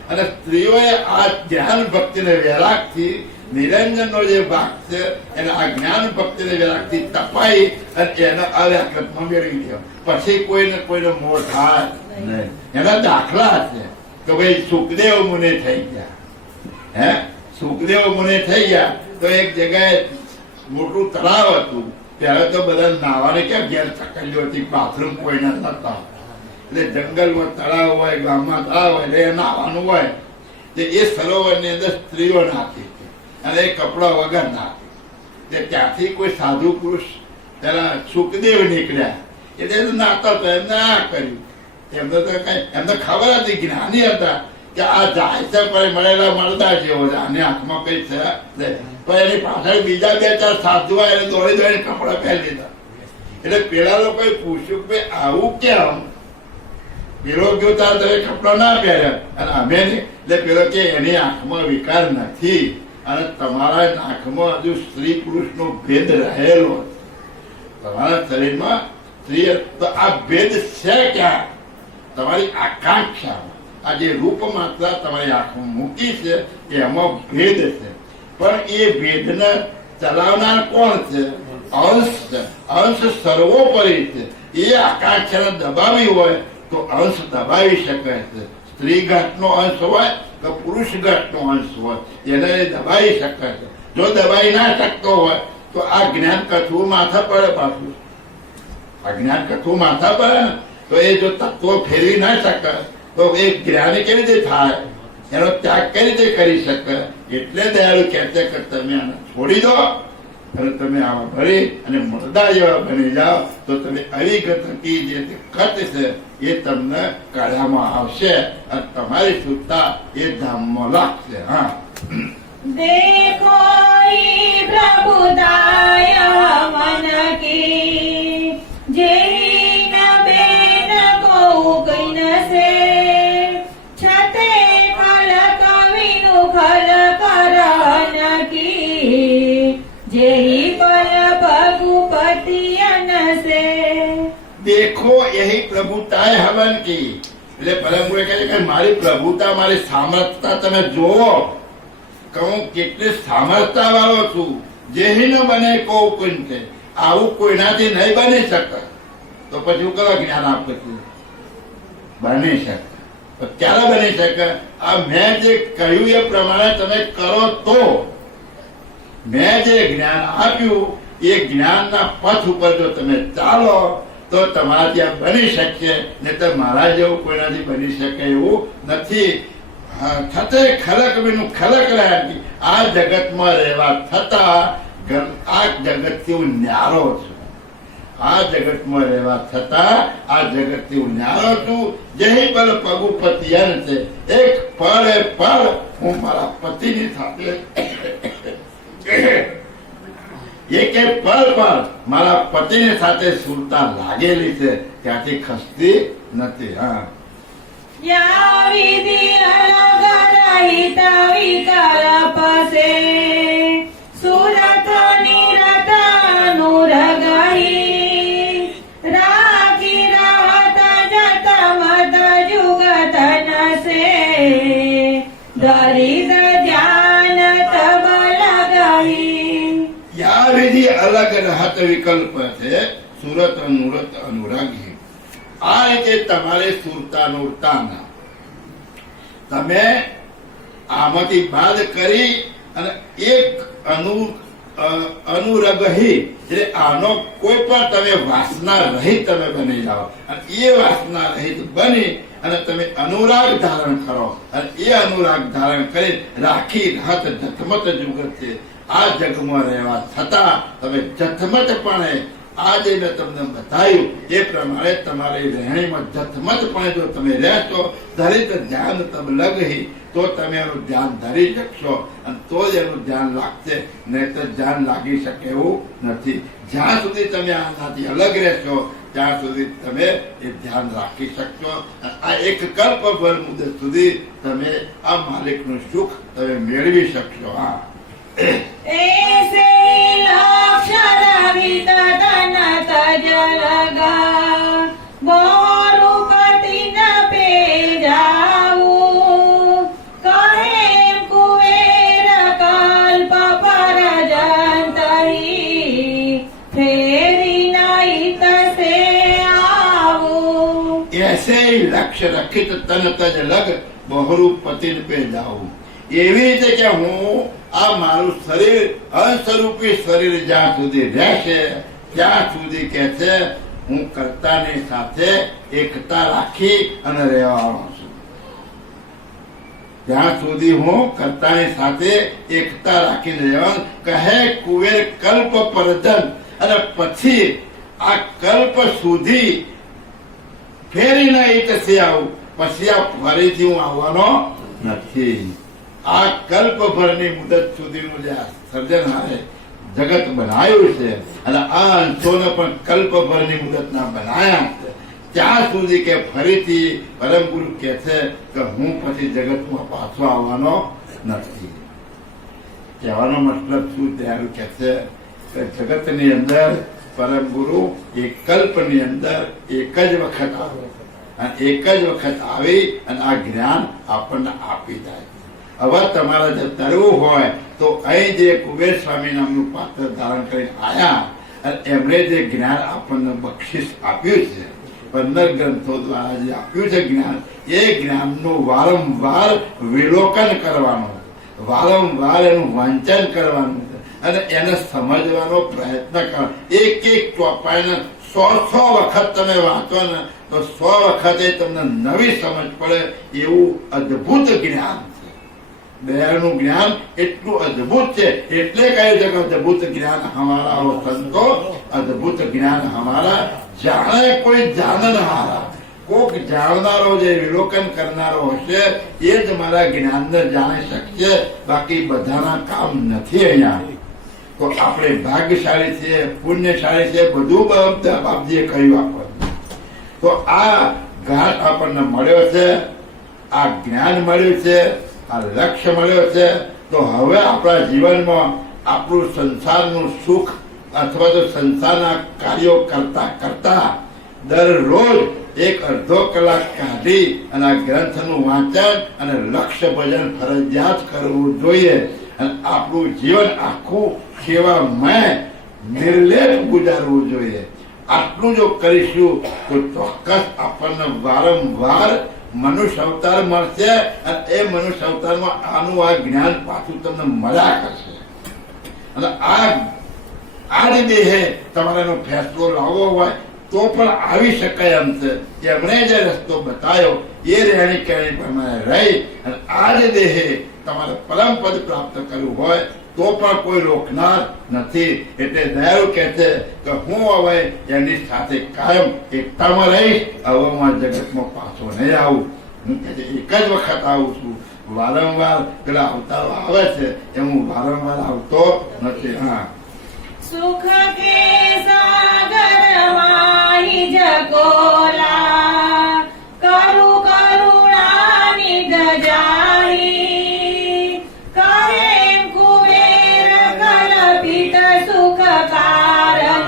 અને સ્ત્રીઓએ આ જ્ઞાન ભક્તિને વૈરાગથી નિરંજનનો જે ભાગ છે એને આ જ્ઞાન ભક્તિને વૈરાગથી તપાઈ અને એને અવ્યાકૃતમાં મેળવી દો. પછી કોઈને મોહ થાય નહીં. એના દાખલા છે કે ભાઈ સુખદેવ મુનિ થઈ ગયા. સુખદેવ મુનિ થઈ ગયા તો એક જગ્યાએ મોટું તળાવ હતું. ત્યારે તો બધા નાવાને ક્યાં ઘેર ચકલીઓ હતી, બાથરૂમ કોઈના નતા. એટલે જંગલમાં તળાવ હોય, ગામમાં તળાવ હોય એટલે નાવાનું હોય. એ સરોવરની અંદર સ્ત્રીઓ નાખી અને એ કપડા વગર નાખી. ત્યાંથી કોઈ સાધુ પુરુષ પેલા સુખદેવ નીકળ્યા એટલે નાતો તો એમને આ કર્યું. એમને તો કઈ એમને ખબર હતી, જ્ઞાની હતા કે આ જાય છે પણ મળેલા મળતા જેવો છે, આની આંખમાં કઈ છે. પણ એની પાછળ બીજા 2-4 સાધુ એને દોડી કપડા પહેરી લીધા. એટલે પેલા લોકોએ પૂછ્યું કે આવું કેમ? પેલો ગયો તાર તમે કપડા ના પહેર્યા અને અમે નહીં. એટલે પેલો કે એની આંખમાં વિકાર નથી અને તમારા આંખમાં હજુ સ્ત્રી પુરુષનો ભેદ રહેલો. તમારા શરીરમાં સ્ત્રી તો આ ભેદ છે ક્યાં? તમારી આકાંક્ષામાં. આ જે રૂપ માત્ર તમારી આંખમાં મૂકી છે એમાં ભેદ છે. પણ એ ભેદને ચલાવનાર કોણ છે? અંશ છે. અંશ સર્વોપરી છે. એ આકાંક્ષાને દબાવી હોય તો અંશ દબાવી શકે છે. સ્ત્રી ઘાટનો અંશ હોય કે પુરુષ ઘાટનો અંશ હોય એને દબાવી શકે છે. જો દબાવી ના શકતો હોય તો આ જ્ઞાન કથું માથા પડે. પાછું આ જ્ઞાન કથું માથા પડે ને તો એ જો તત્વો ફેરવી ના શકે તો એ જ્ઞાની કેવી રીતે થાય? એનો ત્યાગ કઈ રીતે કરી શકે? એટલે દયાળુ કહે છે કે તમે આને છોડી દો અને તમે આવા ભરી અને મરદા જેવા બની જાઓ તો તમે અવિગતકી જે ખત છે એ તમને કાઢવામાં આવશે અને તમારી શુદ્ધતા એ ધામમાં લાગશે. હા, देखो ही प्रभुताय मन की जेही न बेन को कइन से छते खल कविनु खल करन की जेही पल भगुपति अन से. દેખો યહી પ્રભુતા હવન કી. એટલે પરમ ગુરુ કહે છે કે મારી પ્રભુતા, મારી સામર્થ્યતા તમે જોવો કે હું કેટલી સામર્થ્ય વાળો છું. જેહી ન બને કો કુંતે, આવું કોઈનાથી નહીં બની શકે. તો પછી હું કયો જ્ઞાન આપું છું? બની શકે. તો ક્યારે બની શકે? આ મેં જે કહ્યું એ પ્રમાણે તમે કરો તો. મેં જે જ્ઞાન આપ્યું એ જ્ઞાનના પથ ઉપર જો તમે ચાલો તો તમારા ત્યાં બની શકશે. નહીં તો મારા જેવું કોઈનાથી બની શકે એવું નથી. થતે ખલક બીનું ખલક રહ્યા. આ જગતમાં રહેવા છતાં આ જગતથી હું ન્યારો છું. આ જગતમાં રહેવા છતાં આ જગતથી હું ન્યારો છું. જેહી પલ પગુપતિ અન છે. એક પળ એ પળ હું મારા પતિની સાથે એક એક પળ પર મારા પતિની સાથે સુરતા લાગેલી છે, ત્યાંથી ખસતી નથી. હા, या विधि अलग रहित विकल्प से सुरत निरत अनुरगही राखी रहत जत मत जुगतन से दरिद ज्ञान तब लगही. યા વિધિ અલગ રહત વિકલ્પ છે સુરત અનુરત અનુરાગી. આ રીતે તમારે સુરતા નુરતાના તમે આમાંથી બાદ કરી અને એક અનુરગહી એટલે આનો કોઈ પણ તમે વાસના રહિત તમે બની જાઓ અને એ વાસના રહિત બની અને તમે અનુરાગ ધારણ કરો અને એ અનુરાગ ધારણ કરી રાખી રાત જથમત જુગત છે. આ જગમાં રહેવા છતાં તમે જથમતપણે આ જે મેં તમને બતાવ્યું એ પ્રમાણે તમારી રહેણીમાં જથમતપણે જો તમે રહેશો દરેક ધ્યાન તબ લગહી તો તમે એનું ધ્યાન ધરી શકશો અને તો જ એનું ધ્યાન લાગશે. નહીં તો ધ્યાન લાગી શકે એવું નથી. જ્યાં સુધી તમે આનાથી અલગ રહેશો ત્યાં સુધી તમે એ ધ્યાન રાખી શકશો. આ એક કલ્પભર મુદત સુધી તમે આ માલિકનું સુખ તમે મેળવી શકશો. હા, ऐसे लक्ष्य रहित तन तज लगा बहुरूपति न पे जाऊं कहे कुबेर कल्प पर जंतही फेरी नहीं तसे आऊं. ऐसे ही लक्ष्य रखित तन तज लग બહુરૂપતિ પે જાઉં. એવી રીતે કે હું આ મારું શરીર અંસ્વરૂપી શરીર જ્યાં સુધી રહેશે ત્યાં સુધી કે છે હું કર્તાની સાથે એકતા રાખી અને રહેવાનો છું. ત્યાં સુધી હું કર્તાની સાથે એકતા રાખીને રહેવાનું. કહે કુવેર કલ્પ પરજન. અને પછી આ કલ્પ સુધી ફેરી નહીં તસી આવું. પછી આ ફરીથી હું આવવાનો નથી. આ કલ્પભરની મુદત સુધીનું જે સર્જનહારે જગત બનાવ્યું છે અને આ અંશોને પણ કલ્પભરની મુદતના બનાયા છે. ત્યાં સુધી કે ફરીથી પરમ ગુરુ કહે છે કે હું પછી જગતમાં પાછો આવવાનો નથી. કહેવાનો મતલબ શું? ત્યારે કહે છે કે જગતની અંદર પરમ ગુરુ એક કલ્પની અંદર એક જ વખત આવે અને એક જ વખત આવી અને આ જ્ઞાન આપણને આપી જાય. હવે તમારે જો તરવું હોય તો અહીં જે કુબેર સ્વામી નામનું પાત્ર ધારણ કરીને આયા અને એમણે જે જ્ઞાન આપણને બક્ષિસ આપ્યું છે 15 ગ્રંથો દ્વારા જે આપ્યું છે જ્ઞાન, એ જ્ઞાનનું વારંવાર વિલોકન કરવાનું, વારંવાર એનું વાંચન કરવાનું અને એને સમજવાનો પ્રયત્ન કરો. એક એક ચોપાઈને 100 વખત તમે વાંચો ને તો 100 વખતે તમને નવી સમજ પડે એવું અદ્ભુત જ્ઞાન છે. દયાનું જ્ઞાન એટલું અદ્ભુત છે, એટલે કહ્યું છે કે અદ્ભુત જ્ઞાન હમારા હો સંતો, અદ્ભુત જ્ઞાન હમારા જાણે કોઈ જાણનારા. કોક જાણનારો જે વિલોકન કરનારો હશે એ જ મારા જ્ઞાનને જાણી શકશે, બાકી બધાના કામ નથી અહીંયા. તો આપણે ભાગ્યશાળી છીએ, પુણ્યશાળી છે, બધું બાપજીએ કહ્યું આપણને. તો આ ઘાટ આપણને મળ્યો છે, આ જ્ઞાન મળ્યું છે, આ લક્ષ્ય મળ્યો છે. તો હવે આપણા જીવનમાં આપણું સંસારનું સુખ અથવા તો સંસારના કાર્યો કરતા કરતા દરરોજ એક અડધો કલાક કાઢી અને આ ગ્રંથનું વાંચન અને લક્ષ્ય ભજન ફરજિયાત કરવું જોઈએ. અને આપણું જીવન આખું સેવામય નિર્લેપ ગુજારવું જોઈએ. આટલું જો કરીશું તો ચોક્કસ આપણને વારંવાર મનુષ્ય અવતાર મળશે અને એ મનુષ્ય અવતારમાં આનું આ જ્ઞાન પાછું તમને મળ્યા કરશે. અને આ જ દેહે તમારે એનો ફેસલો લાવવો હોય તો પણ આવી શકાય એમ છે. એમણે જે રસ્તો બતાવ્યો એ રહેણી કહેણી પ્રમાણે રહી અને આ જ દેહે તમારે પરમ પદ પ્રાપ્ત કરવું હોય તો પણ કોઈ રોકનાર નથી. એટલે દયાળુ કહે છે કે હું હવે એની સાથે કાયમ એકતામાં રહીશ, હવે હું આ જગતમાં પાછો નહીં આવું. હું કહે છે એક જ વખત આવું છું, વારંવાર પેલા અવતારો આવે છે એ હું વારંવાર આવતો નથી. હા, સુખ કે સાગર માહી જગોલા, કરુ કરુણા નિધ જાહી, કહે કુબેર કલ્પિત સુખ કારણ,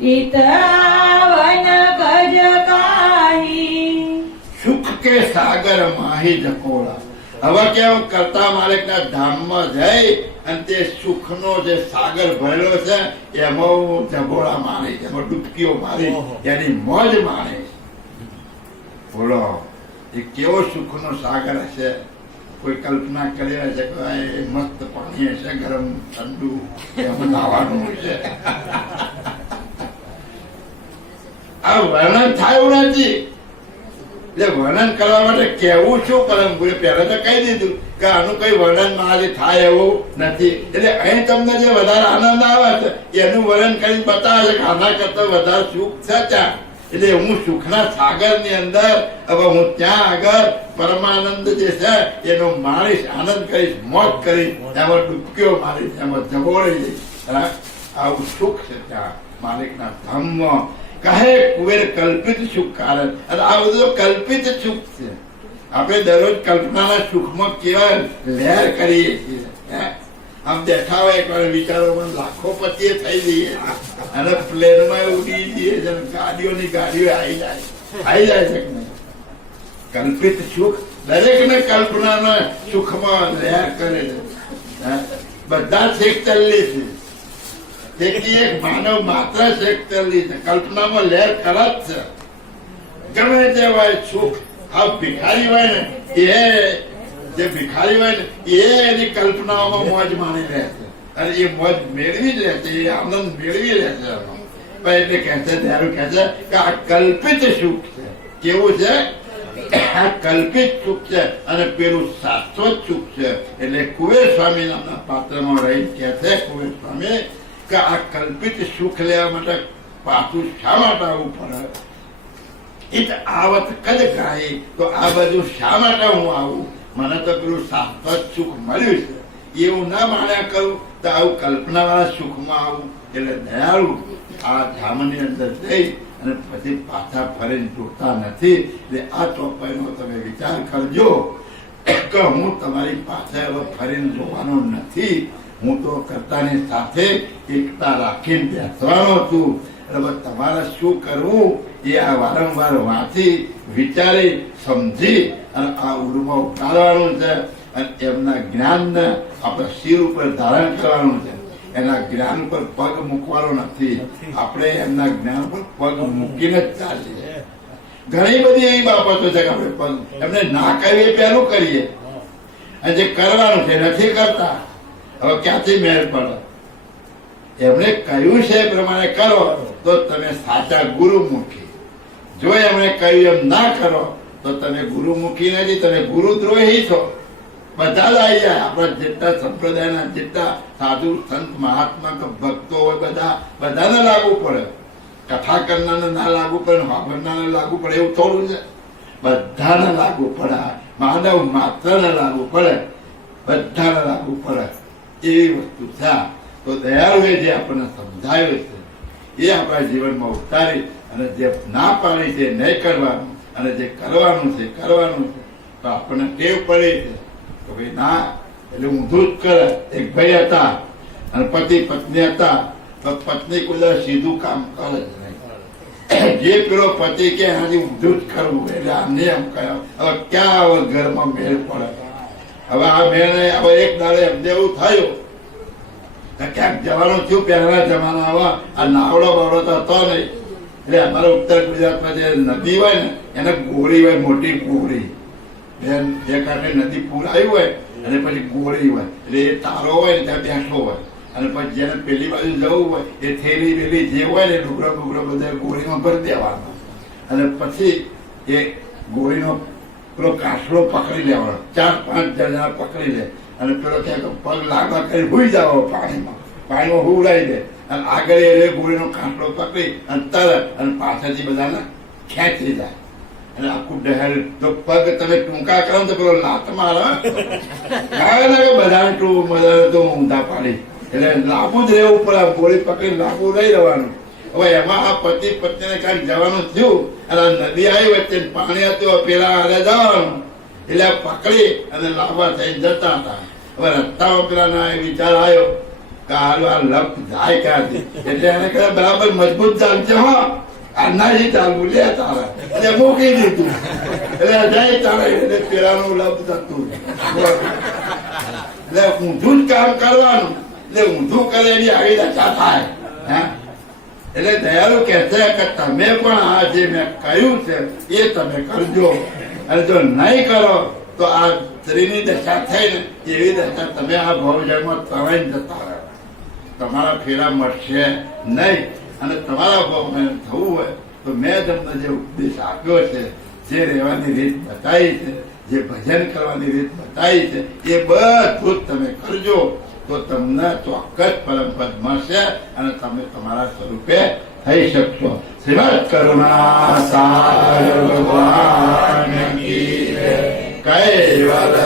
ઈત આવન કજ કાહી. સુખ કે સાગર માહી જકોળા. હવે કેવું કરતા માલિકના ધામમાં જઈ અને તે સુખનો જે સાગર ભરેલો છે એમાં હું જગોળા મારીશ, એમાં ડૂબકીઓ મારી એની મોજ માણીશ. બોલો એ કેવો સુખનો સાગર હશે? કોઈ કલ્પના કરી હશે કે આ એ મસ્ત પાણી હશે, ગરમ ઠંડુ, એમાં નાવાનું હશે. આ વર્ણન થાય એવું નથી. એટલે વર્ણન કરવા માટે કહેવું શું પરમ ગુરુ પહેલા તો કહી દીધું કે આનું કઈ વર્ણન મારાથી થાય એવું નથી. એટલે અહીં તમને જે વધારે આનંદ આવે છે એનું વર્ણન કરીને બતાવે છે કે આના કરતા વધારે સુખ છે ત્યાં. એટલે હું સુખના સાગર ની અંદર હવે હું ત્યાં આગળ પરમાનંદ જે છે એનો માણીશ, આનંદ કરીશ, મોજ કરીશ, એમાં ડૂબકીઓ મારીશ, એમાં જગોળી જઈશ. આવું સુખ છે ત્યાં માલિકના ધામમાં. કહે કુબેર કલ્પિત સુખ કારણ. અને આ બધું કલ્પિત સુખ છે. આપણે દરરોજ કલ્પનાના સુખમાં કેવા લહેર કરીએ છીએ. આમ બેઠા હોય એક વિચારોમાં લાખોપતિએ થઈ જઈએ અને પ્લેનમાં ઉડી જઈએ, ગાડીઓની ગાડીઓ આવી જાય છે. કલ્પિત સુખ દરેકને કલ્પનાના સુખમાં લહેર કરે છે. બધા છેક ચલ્લી છે. એક માનવ માત્ર શેકતેલી છે, કલ્પનામાં લહેર કરે જ છે. ગમે તે હોય સુખ. આ ભિખારી હોય ને એ જે ભિખારી હોય ને એ એની કલ્પનાઓમાં મોજ માણી રહે છે અને એ મોજ મેળવી લે છે, એ આનંદ મેળવી લે છે. એટલે કહે છે ત્યારે કહે છે કે આ કલ્પિત સુખ છે. કેવું છે? આ કલ્પિત સુખ છે અને પેલું શાશ્વત સુખ છે. એટલે કુબેર સ્વામી નામના પાત્રમાં રહી કહે છે કુબેર સ્વામી કે આ કલ્પિત સુખ લેવા માટે પાછું શા માટે આવવું પડે? એ આવત કદ કાહી. તો આ બધું શા માટે હું આવું? મને તો પેલું શાશ્વત સુખ મળ્યું છે એવું ના માન્યા કરું તો આવું કલ્પના વાળા સુખમાં આવું. એટલે દયાળુ આ ધામની અંદર જઈ અને પછી પાછા ફરીને જોતા નથી. એટલે આ ચોપાઈનો તમે વિચાર કરજો કે હું તમારી પાસે હવે ફરીને જોવાનો નથી. હું તો કર્તાની સાથે એકતા રાખીને બેસવાનો છું. એટલે તમારે શું કરવું એ આ વારંવાર વાંચી વિચારી સમજી અને આ ઉર્માં ઉતારવાનું છે અને એમના જ્ઞાનને આપણે શિર ઉપર ધારણ કરવાનું છે. એના જ્ઞાન ઉપર પગ મૂકવાનો નથી. આપણે એમના જ્ઞાન પર પગ મૂકીને જ ચાલીએ. ઘણી બધી એવી બાબતો છે કે આપણે પગ એમને ના કહીએ પહેલું કરીએ અને જે કરવાનું છે નથી કરતા. હવે ક્યાંથી મેળ પડે? એમણે કહ્યું છે એ પ્રમાણે કરો તો તમે સાચા ગુરુમુખી. જો એમણે કહ્યું એમ ના કરો તો તમે ગુરુમુખી નથી, તમે ગુરુદ્રોહી છો. બધા જ આવી જાય. આપણા જેટલા સંપ્રદાયના જેટલા સાધુ સંત મહાત્મા કે ભક્તો હોય બધાને લાગુ પડે. કથા કરનારને ના લાગુ પડે, વાપરનારને લાગુ પડે એવું થોડું છે. બધાને લાગુ પડે. માનવ માત્રને લાગુ પડે, બધાને લાગુ પડે એવી વસ્તુ છે. તો દયાળુએ જે આપણને સમજાવ્યું છે એ આપણા જીવનમાં ઉતારી અને જે ના પાડી છે નહીં કરવાનું અને જે કરવાનું છે તો આપણને ટેવ પડે છે તો ભાઈ ના એટલે ઊંધું જ કરે. એક ભાઈ હતા અને પતિ પત્ની હતા તો પત્ની કોઈ સીધું કામ કરે જ નહીં. જે પેલો પતિ કે એનાથી ઊંધું જ કરવું એટલે આ નિયમ કયો. હવે ક્યાં હવે ઘરમાં મેળ પડે. હવે આ મેળ હવે એક દાડે એમને એવું થયું ક્યાંક જવાનું થયું. પહેલા જમાના આવા આ નાવડો બાવડો તો હતો નહીં એટલે અમારા ઉત્તર ગુજરાતમાં જે નદી હોય ને એને ગોળી હોય, મોટી ગોળી. જે કારણે નદી પૂર આવ્યું હોય અને પછી ગોળી હોય એટલે એ તારો હોય ને ત્યાં બેઠો હોય અને પછી જેને પેલી બાજુ જવું હોય એ થેલી વેલી જે હોય ને ડુગરો બધા ગોળીમાં ભરી દેવાનો અને પછી એ ગોળીનો પેલો કાસલો પકડી લેવાનો. 4-5 જણા પકડી લે અને પેલો ક્યાંક પગ લાગવા કરી હુઈ જાવ પાણીમાં હુવડાવી દે અને આગળ એ ગોળીનો કાંટલો પકડી અને તરત અને પાછળથી બધાને ખેંચી જાય અને આખું ડહેર. તો પગ તમે ટૂંકા કરો તો પેલો લાત મારે બધાને તો ઊંધા પાડી એટલે લાંબુ જ રહેવું પડે. ગોળી પકડી લાંબુ લઈ લેવાનું. હવે એમાં આ પતિ પત્નીને ક્યાંક જવાનું થયું અને નદી આવી વચ્ચે પાણી હતું પેલા હારે જવાનું એટલે પકડી અને લાંબા થઈ જતા હતા. હવે રસ્તામાં પેલા ના વિચાર આવ્યો કે હાલ આ લપ જાય ક્યાંથી એટલે એને કહે બરાબર મજબૂત ચાલશે હો આ ના ચાલવું લે તારે એટલે મૂકી દીધું એટલે જાય ચાલે એટલે પેલાનું લપ થતું એટલે ઊંધું જ કામ કરવાનું. એટલે ઊંધું કરે એની આવી દશા થાય. એટલે દયાળુ કહે છે કે તમે પણ આ જે મેં કહ્યું છે એ તમે કરજો અને જો નહીં કરો તો આ સ્ત્રીની દશા થઈ ને એવી દશા તમે આ ભાવજળમાં તવાઈ જતા રહો. તમારા ફેરા મળશે નહીં અને તમારા ભાવમાં થવું હોય તો મેં તમને જે ઉપદેશ આપ્યો છે, જે રહેવાની રીત બતાવી છે, જે ભજન કરવાની રીત બતાવી છે એ બધું જ તમે કરજો તો તમને ચોક્કસ પરમપદ મળશે અને તમે તમારા સ્વરૂપે થઈ શકશો. શ્રીમદ કરુણા સાગર ભગવાન કી જય. કૈવલ